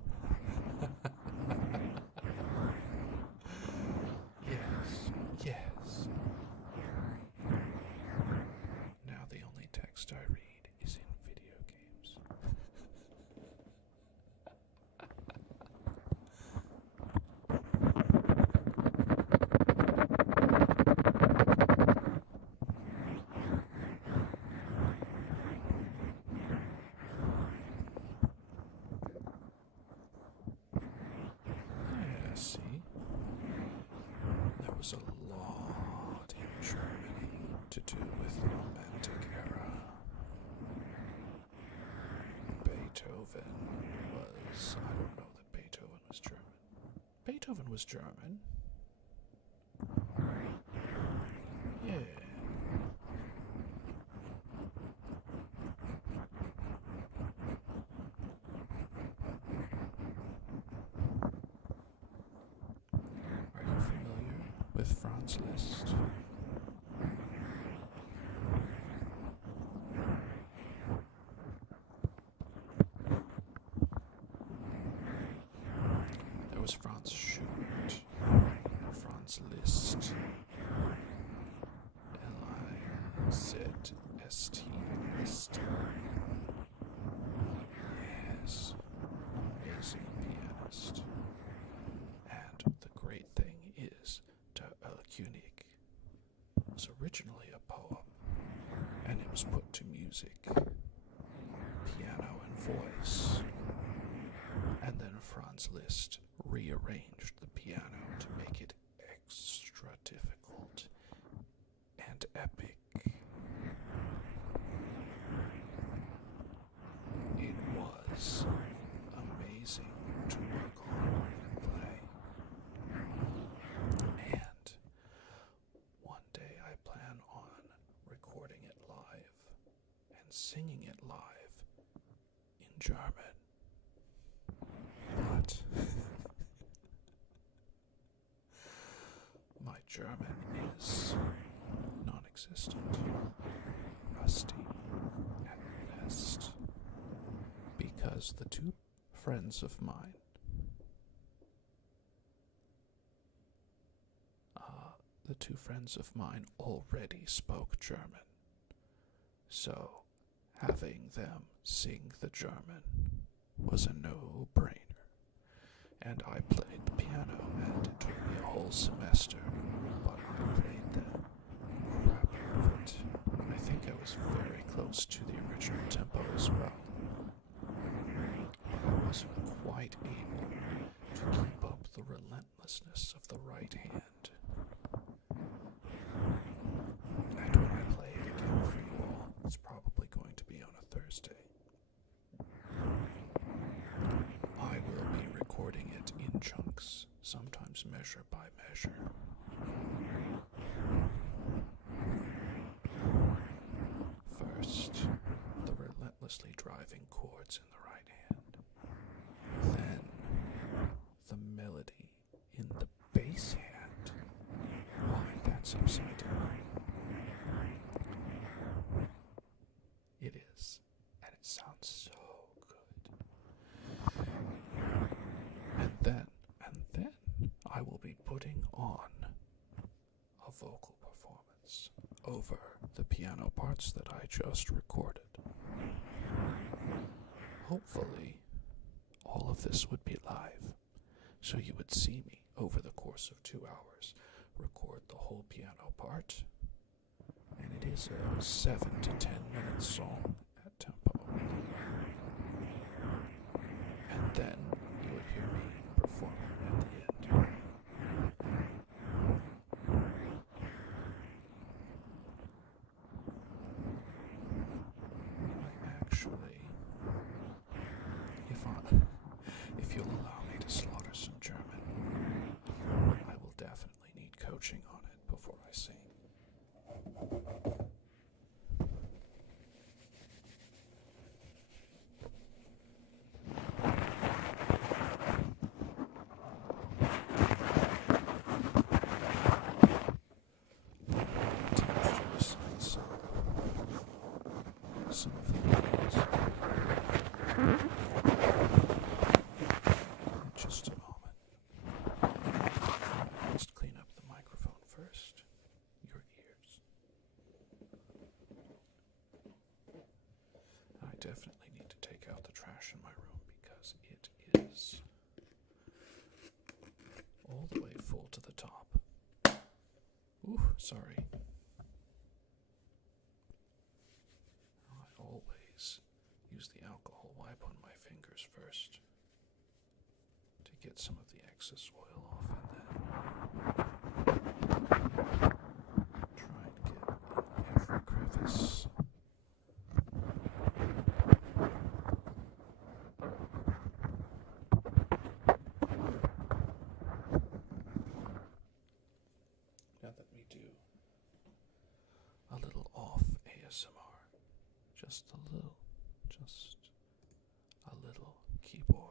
Yes. Now the only text I read is in video games. was a lot in Germany to do with the Romantic era. Beethoven was... I don't know that Beethoven was German. Beethoven was German. Yeah. Are you familiar with Franz Liszt? There was Franz Schubert and Franz Liszt. L-I-Z-S-T, Liszt. Yes, amazing pianist. And the great thing is, Der König was originally a poem, and it was put to music, piano and voice. And then Franz Liszt rearranged the piano to make it extra difficult and epic. It was amazing to work on and play. And one day I plan on recording it live and singing it live in German. But my German is non-existent, rusty at best, because the two friends of mine, already spoke German, so having them sing the German was a no-brainer. And I played the piano, and it took me a whole semester, but I played the crap out of it. I think I was very close to the original tempo as well, but I wasn't quite able to keep up the relentlessness of the right hand. And when I play it again for you all, it's probably going to be on a Thursday. I will be recording it in chunks, sometimes measure by measure. First, the relentlessly driving chords in the right hand. Then, the melody in the bass hand. Why, that's upside down. It is, and it sounds so good. And then, I will be putting on a vocal performance over the piano parts that I just recorded. Hopefully, all of this would be live, so you would see me over the course of 2 hours record the whole piano part, and it is a 7 to 10 minute song at tempo. And then you would hear me performing at the end. Actually, if you'll allow me to slaughter some German, I will definitely need coaching on it before I sing. Some of the ladies. In just a moment. I must clean up the microphone first. Your ears. I definitely need to take out the trash in my room because it is all the way full to the top. Ooh, sorry. I always use the alcohol wipe on my fingers first to get some of the excess oil off, and then just a little keyboard.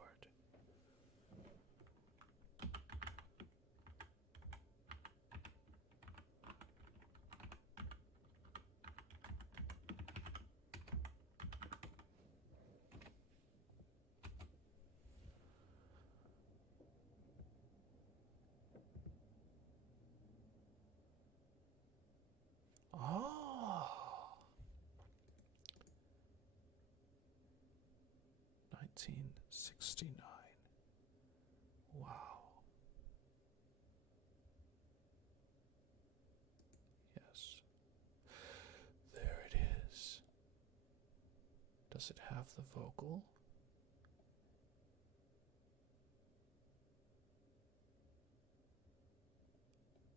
Oh, 1969. Wow. Yes. There it is. Does it have the vocal?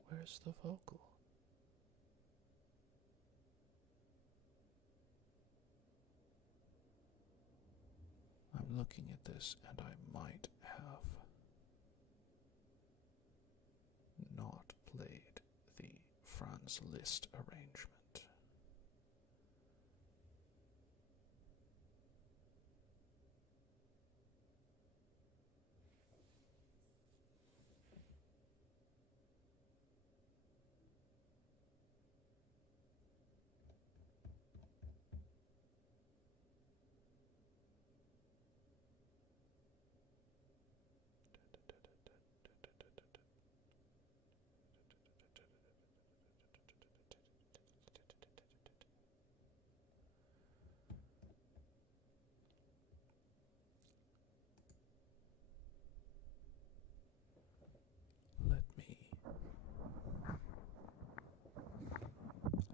Where's the vocal? I'm looking at this and I might have not played the Franz Liszt arrangement.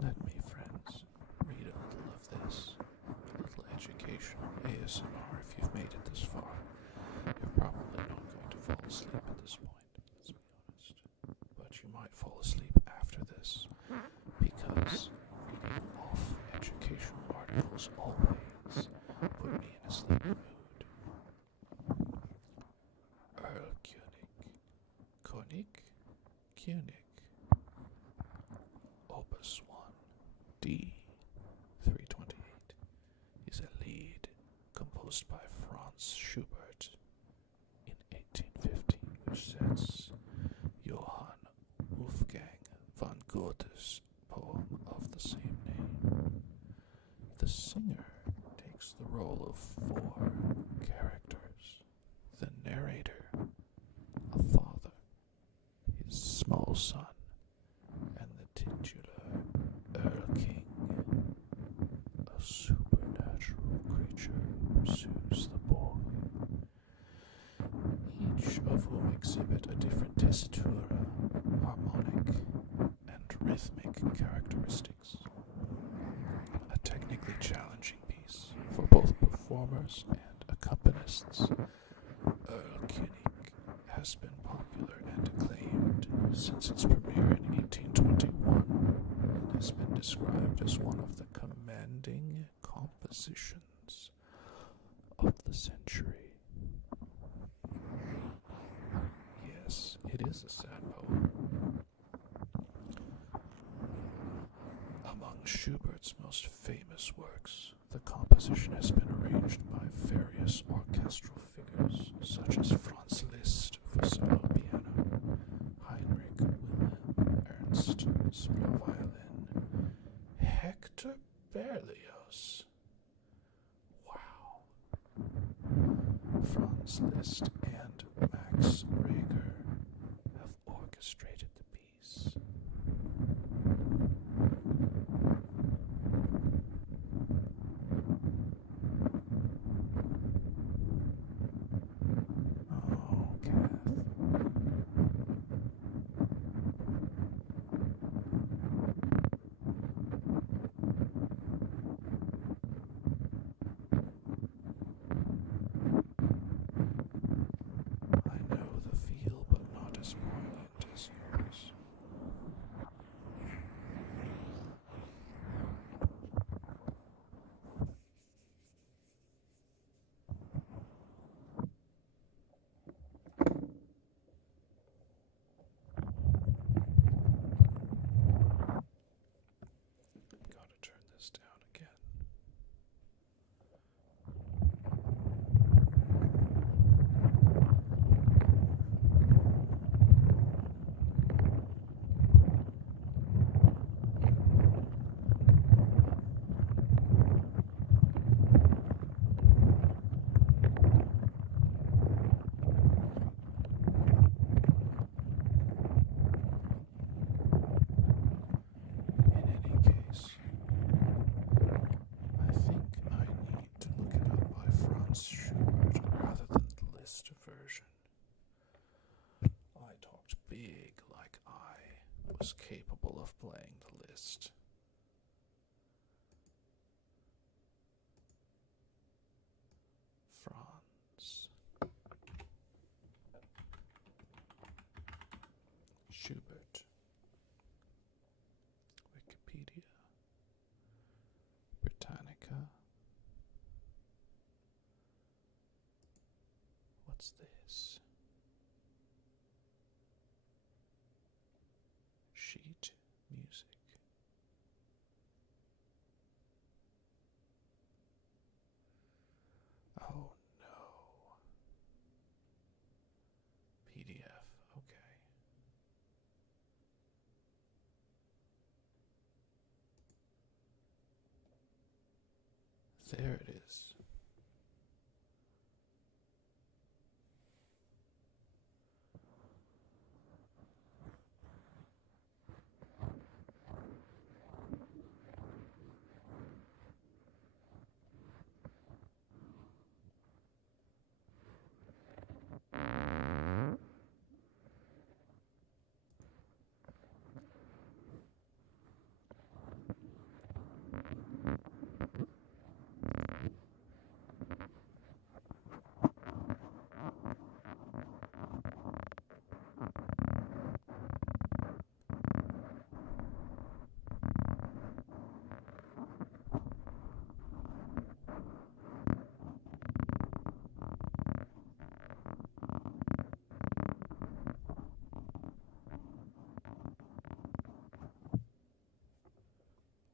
Let me, friends, read a little of this. A little educational ASMR if you've made it this far. You're probably not going to fall asleep at this point, let's be honest. But you might fall asleep after this, because reading off educational articles always put me in a sleepy mood. Earl Koenig, Opus 1, D 328, is a lied composed by Franz Schubert in 1815, which sets Johann Wolfgang von Goethe's poem of the same name. The singer takes the role of 4 characters: the narrator, a father, his small son, and the titular Earl King, a supernatural creature who pursues the boy, each of whom exhibit a different tessitura, harmonic, and rhythmic characteristics. A technically challenging piece for both performers and accompanists, Earl Koenig has been popular and acclaimed since its premiere in 1821 and has been described as one of the commanding compositions of the century. Yes, it is a sad poem. Among Schubert's most famous works, the composition has been arranged by various orchestral figures such as Franz Liszt for solo piano, Heinrich Wilhelm Ernst solo violin, Hector Berlioz. Wow. Franz Liszt and Max Reger have orchestrated the piece. Oh, Kath. I know the feel, but not as poignant as yours. was capable of playing the list. Franz Schubert, Wikipedia, Britannica. What's this? Sheet music. Oh no. PDF, okay. There it is.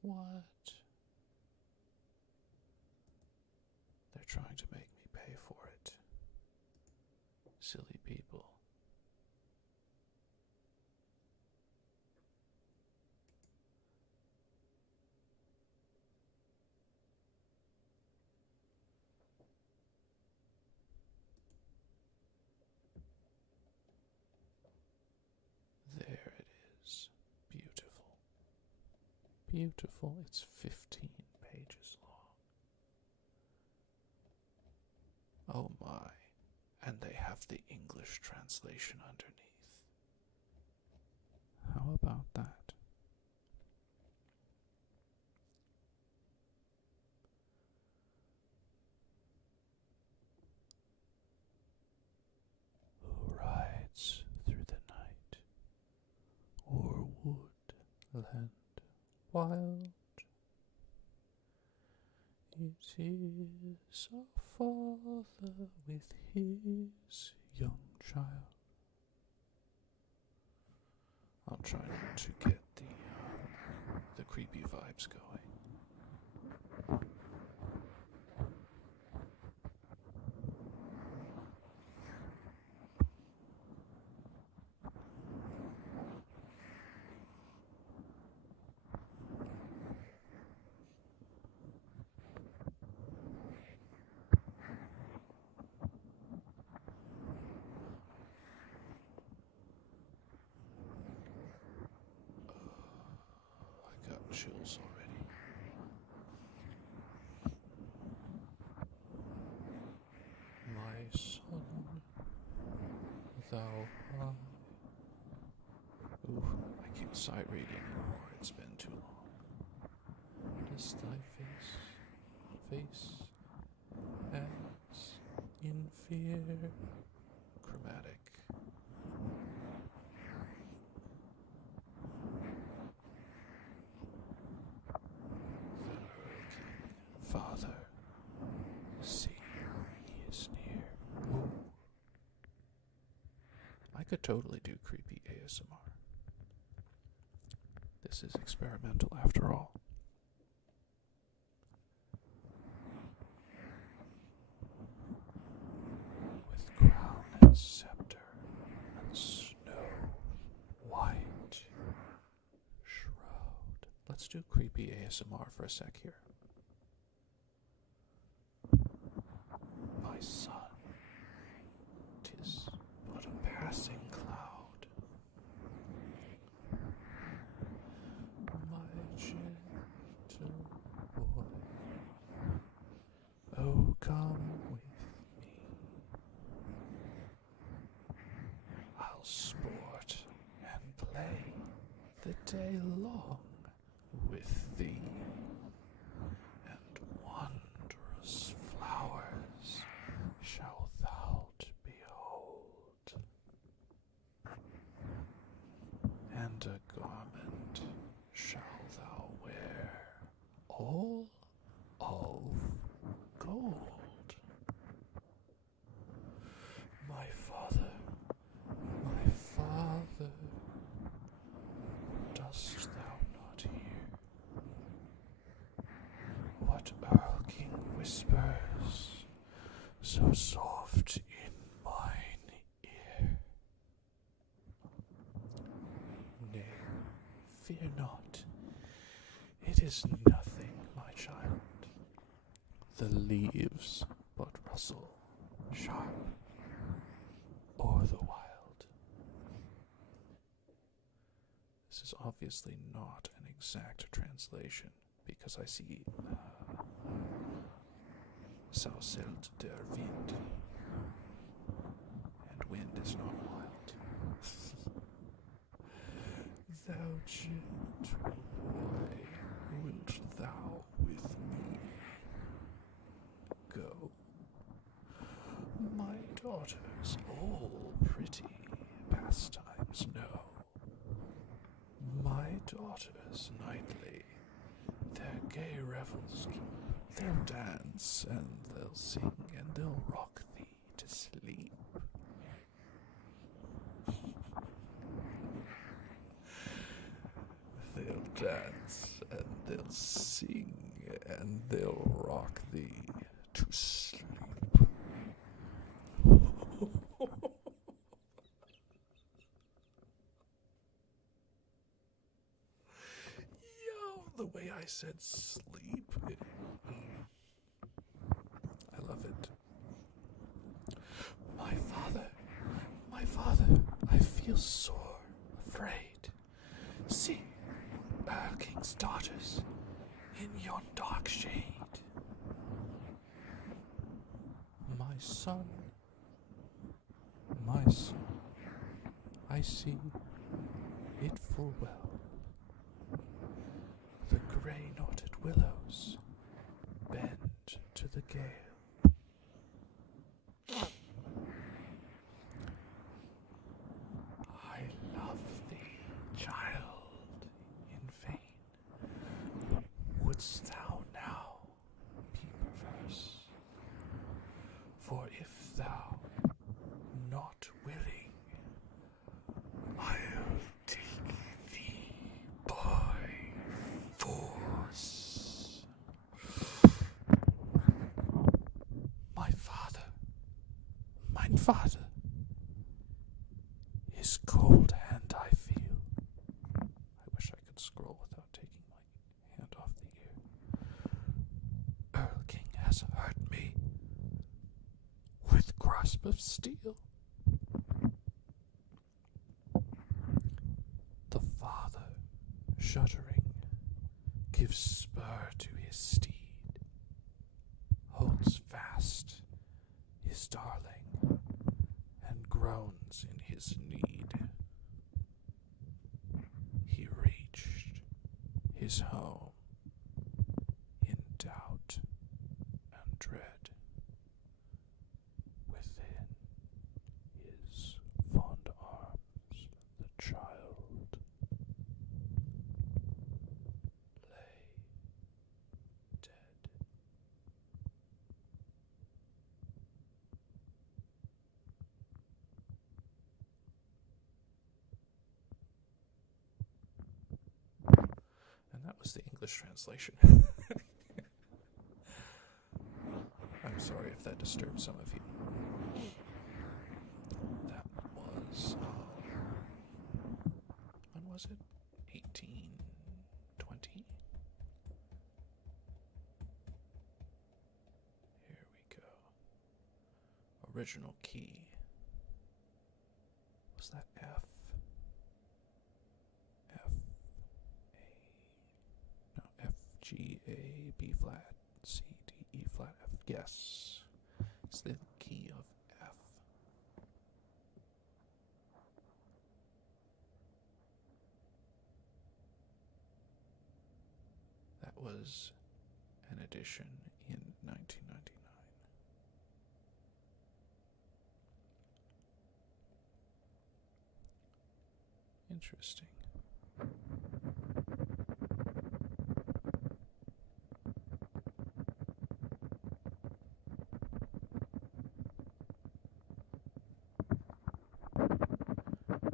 What? They're trying to make me pay for it. Silly people. There it is. Beautiful. Beautiful. It's 15 pages long. Oh my. And they have the English translation underneath. How about that? Who rides through the night o'er woodland wild? It is a father with his young child. I'll try not to get the creepy vibes going. I got chills already. My son, thou art. Ooh, I can't sight read anymore. It's been too long. Does thy face as in fear? Chromatic. Father, see, he is near. Ooh. I could totally do creepy ASMR. This is experimental after all. With crown and scepter and snow white shroud. Let's do creepy ASMR for a sec here. My son, 'tis but a passing cloud. My gentle boy, oh come with me. I'll sport and play the day long with thee, and wondrous flowers shalt thou behold, and a garment shalt thou wear, all of gold. My father, my father, dost thou not hear what Earl King whispers so soft in mine ear? Nay, fear not, it is nothing, my child. The leaves but rustle sharp o'er the wild. This is obviously not an exact translation, because I see "So zählt der Wind," and wind is not wild. Thou gentle boy, wilt thou with me go? My daughters all pretty pastimes know. My daughters nightly their gay revels keep. They'll dance and they'll sing and they'll rock thee to sleep. They'll dance and they'll sing and they'll rock thee to sleep. Yo, the way I said sleep. I love it. My father, I feel sore afraid. See, Earl King's daughters in yon dark shade. My son, I see it full well. The grey knotted willows bend to the gale. I love thee, child, in vain. Wouldst thou now be perverse? For if thou not willing, I'll take thee by force. Mein Vater, his cold hand I feel. I wish I could scroll without taking my hand off the ear. Earl King has hurt me with grasp of steel. The father, shuddering, gives spur to his steed, holds fast his darling, and groans in his need. He reached his home in doubt and dread. Within his fond arms the child lay dead. And that was the English translation. I'm sorry if that disturbed some of you. That was, when was it? 1820? Here we go. Original key. Was that F? F, A, no, F, G, A, B flat, C, D, E flat, F. Yes. It's the key of F. was an edition in 1999. Interesting.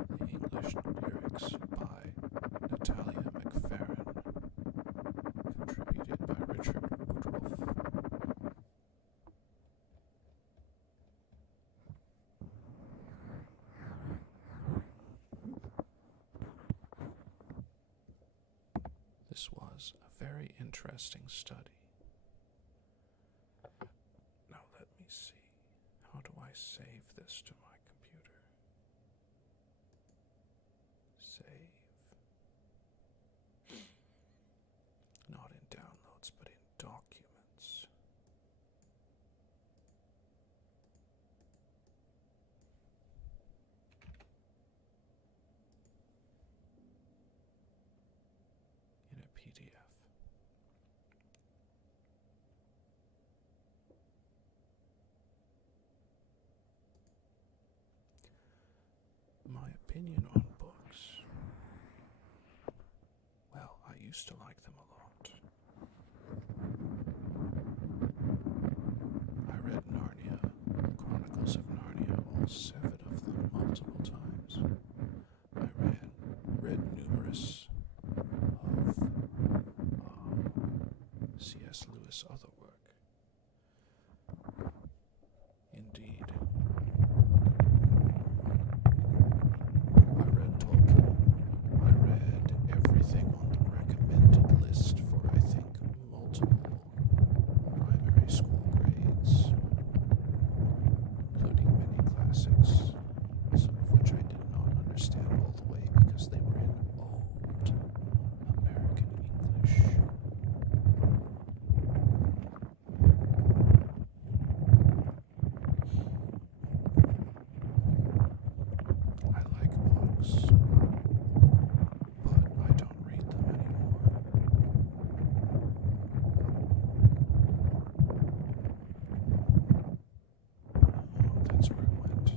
The English lyrics by Natalia McFerrin, contributed by Richard Woodruff. This was a very interesting study. Now let me see. How do I save this to my computer? Save. Not in downloads, but in documents. In a PDF. My opinion on books. Well, I used to like them a lot. I read Narnia, the Chronicles of Narnia, all 7 of them, multiple times. I read numerous of C.S. Lewis' other work. Indeed. I read Tolkien. I read everything on the recommended list for, I think, multiple primary school grades, including many classics, some of which I did not understand all the way because they were in old American English. I like books, but I don't read them anymore. Oh, that's where it went.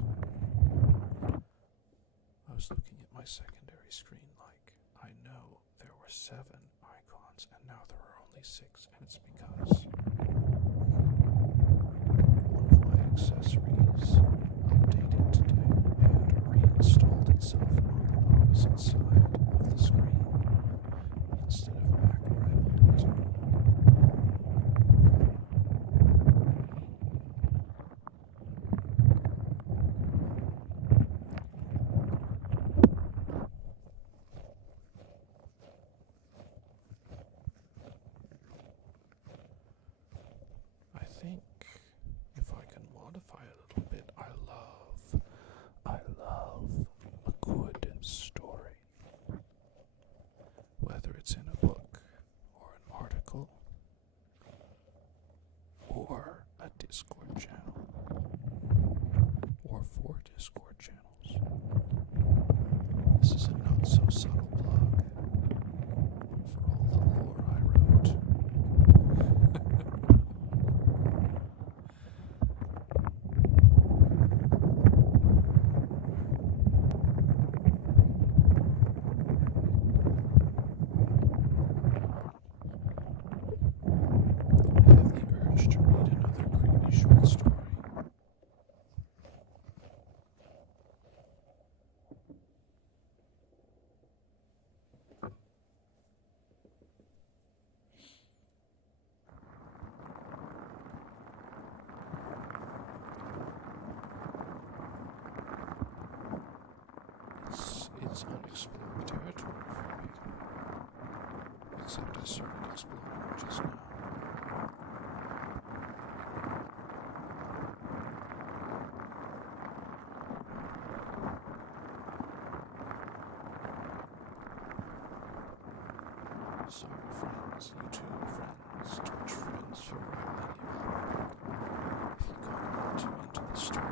I was looking at my secondary screen like, I know there were 7 icons and now there are only 6, and it's because one of my accessories updated today and reinstalled itself on the opposite side of the screen instead of back where I put it. I think if I can modify a little bit, I love a good story. Whether it's in a book or an article or a Discord channel or 4 Discord channels. This is a not so subtle plug for all the lore I wrote. I have the urge to read another creepy short story. It's unexplored territory for me. Except I started exploring it just now. Sorry, friends, YouTube friends, Twitch friends, for riling you up. If you got a little too into the story.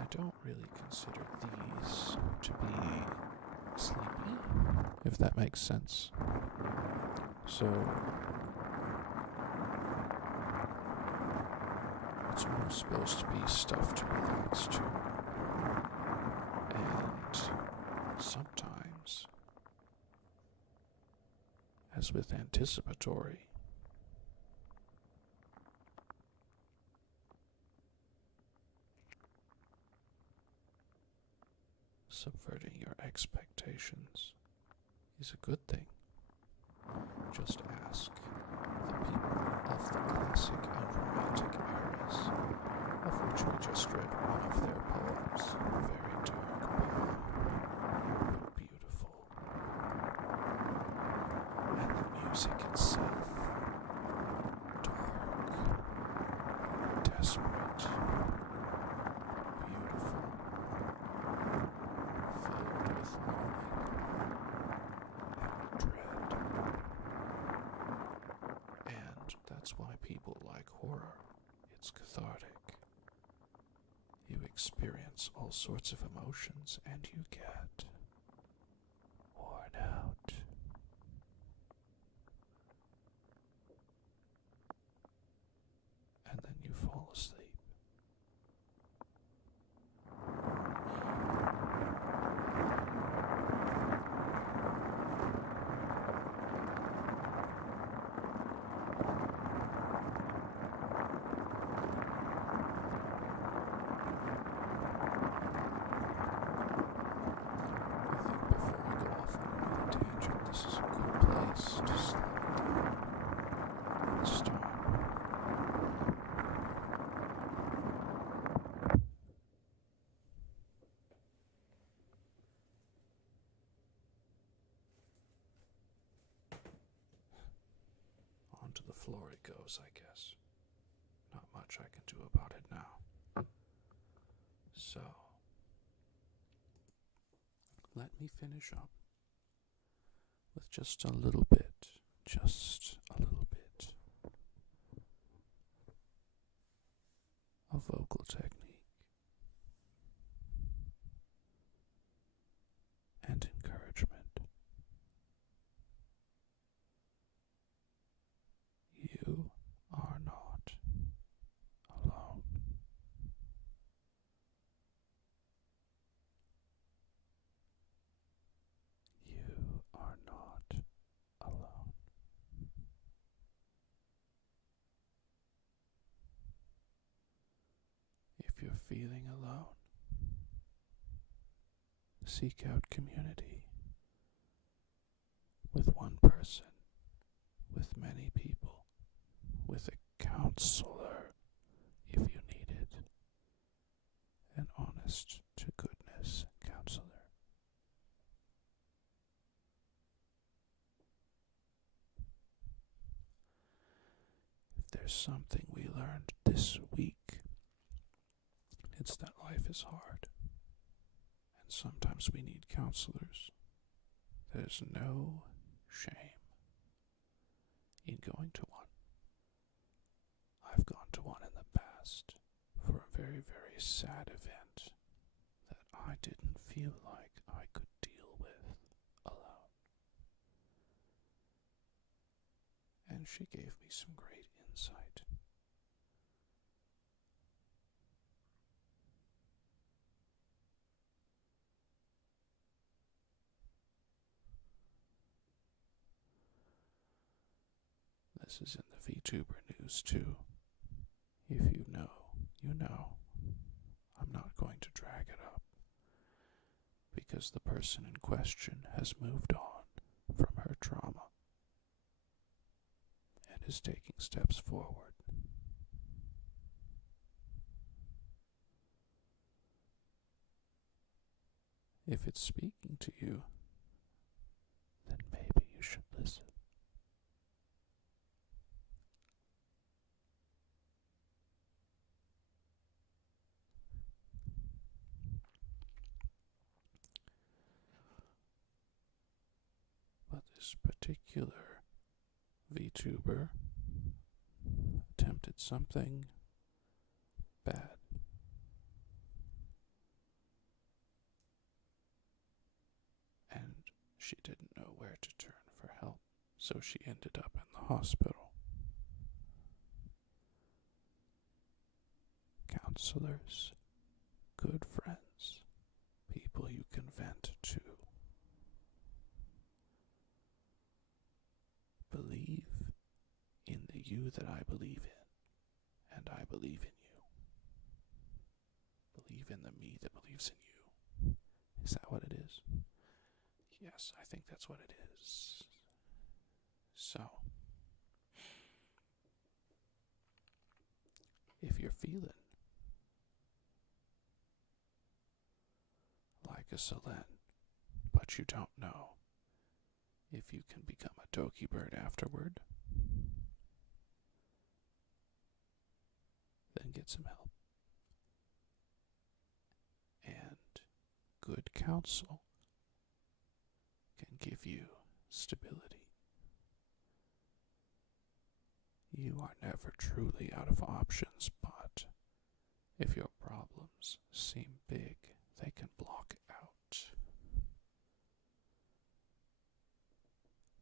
I don't really consider these to be sleepy, if that makes sense. So it's more supposed to be stuff to relax to. And sometimes, as with anticipatory, subverting your expectations is a good thing. Just ask the people of the classic and romantic eras, of which we just read one of their poems, a very dark poem, but beautiful. And the music itself, dark, desperate, beautiful, filled with longing and dread. And that's why people like horror. It's cathartic. You experience all sorts of emotions and you get worn out. And then you fall asleep. This is a good place to slow down and start. Onto the floor it goes, I guess. Not much I can do about it now. So, let me finish up with just a little bit of vocal technique and encouragement. You are not alone. You are not alone. If you're feeling alone, seek out community with one person, with many people, with a counselor if you need it, an honest to goodness counselor. If there's something we learned this week, it's that life is hard, and sometimes we need counselors. There's no shame in going to one. I've gone to one in the past for a very, very sad event that I didn't feel like I could deal with alone. And she gave me some great insight. This is in the VTuber news too. If you know, you know. I'm not going to drag it up, because the person in question has moved on from her trauma and is taking steps forward. If it's speaking to you, then maybe you should listen. But this particular VTuber attempted something bad. She didn't know where to turn for help, so she ended up in the hospital. Counselors, good friends, people you can vent to. Believe in the you that I believe in, and I believe in you. Believe in the me that believes in you. Is that what it is? Yes, I think that's what it is. So, if you're feeling like a Selene, but you don't know if you can become a Doki bird afterward, then get some help. And good counsel can give you stability. You are never truly out of options, but if your problems seem big, they can block out.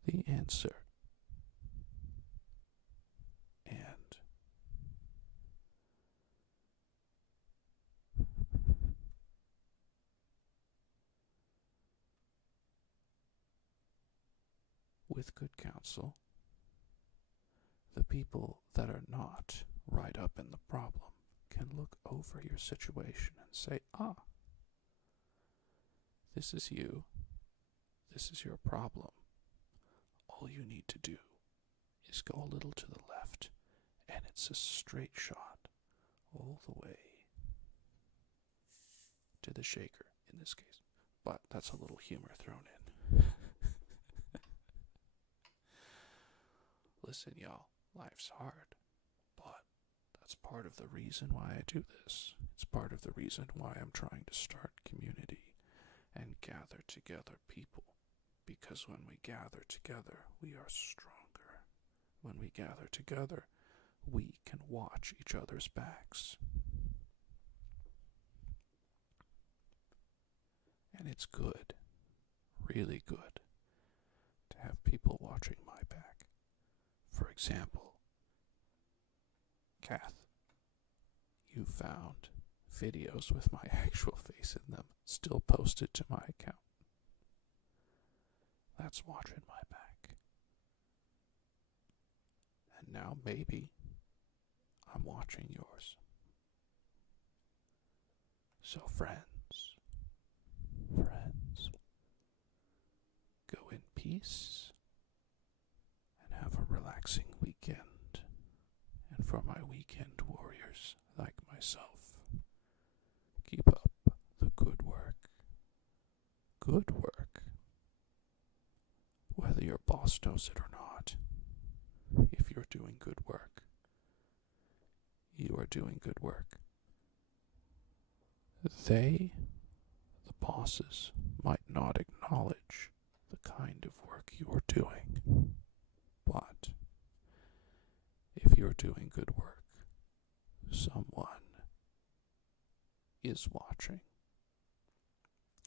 The answer and with good counsel, the people that are not right up in the problem can look over your situation and say, this is you, this is your problem. All you need to do is go a little to the left, and it's a straight shot all the way to the shaker in this case. But that's a little humor thrown in. Listen, y'all, life's hard, but that's part of the reason why I do this. It's part of the reason why I'm trying to start community and gather together people. Because when we gather together, we are stronger. When we gather together, we can watch each other's backs. And it's good, really good, to have people watching my back. For example, Kath, you found videos with my actual face in them still posted to my account. That's watching my back. And now maybe I'm watching yours. So friends, go in peace and have a relaxing weekend. And for my weekend warriors like myself, keep up the good work. Good work. Whether your boss knows it or not, if you're doing good work, you are doing good work. They, the bosses, might not acknowledge the kind of work you are doing, but if you're doing good work, someone is watching.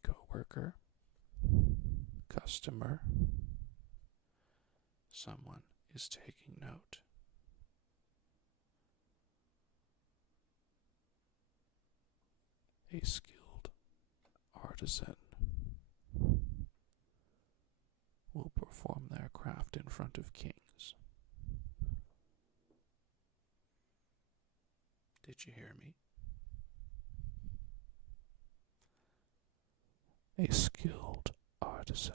Coworker, customer, someone is taking note. A skilled artisan will perform their craft in front of kings. Did you hear me? A skilled artisan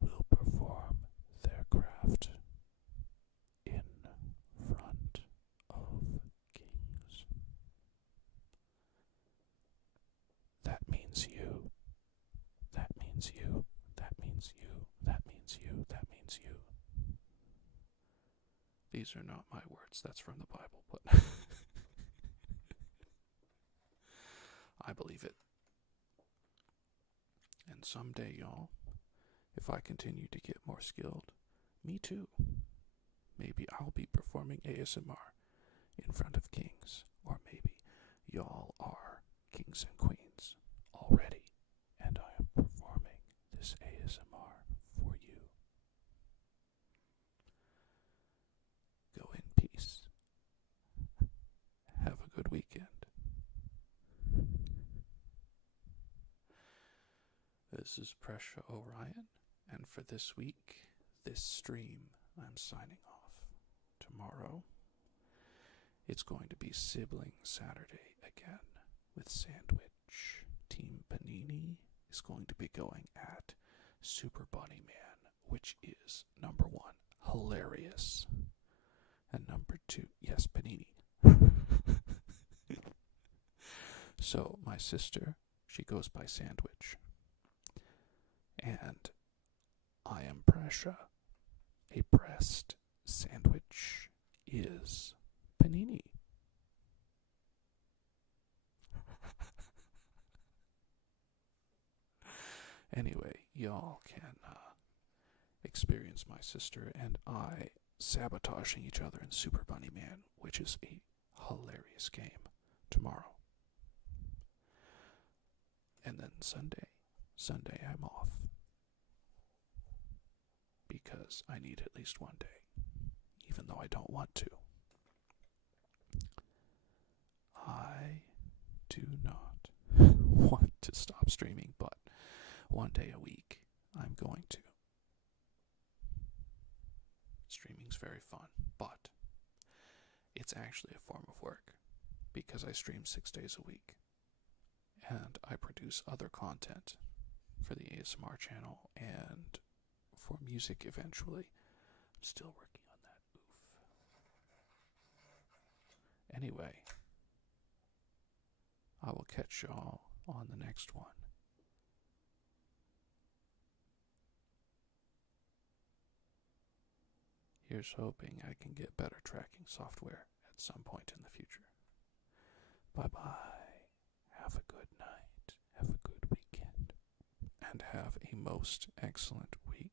will perform their craft in front of kings. That means you. That means you. That means you. That means you. That means you. These are not my words. That's from the Bible, but I believe it. And someday, y'all, if I continue to get more skilled, me too. Maybe I'll be performing ASMR in front of kings, or maybe y'all are kings and queens already, and I am performing this ASMR This is Presha Orion, and for this week, this stream, I'm signing off. Tomorrow, it's going to be Sibling Saturday again with Sandwich. Team Panini is going to be going at Super Bunny Man, which is number one, hilarious, and number two, yes, Panini. So my sister, she goes by Sandwich, and I am Presha. A breast sandwich is Panini. Anyway, y'all can experience my sister and I sabotaging each other in Super Bunny Man, which is a hilarious game, tomorrow. And then Sunday I'm off. Because I need at least one day, even though I don't want to. I do not want to stop streaming, but one day a week I'm going to. Streaming's very fun, but it's actually a form of work because I stream 6 days a week and I produce other content for the ASMR channel and for music eventually. I'm still working on that. Oof. Anyway, I will catch y'all on the next one. Here's hoping I can get better tracking software at some point in the future. Bye-bye. Have a good night. Have a good weekend. And have a most excellent week.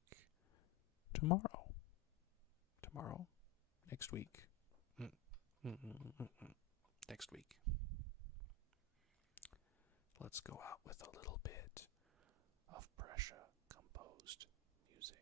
Tomorrow. Next week. Next week. Let's go out with a little bit of Presha composed music.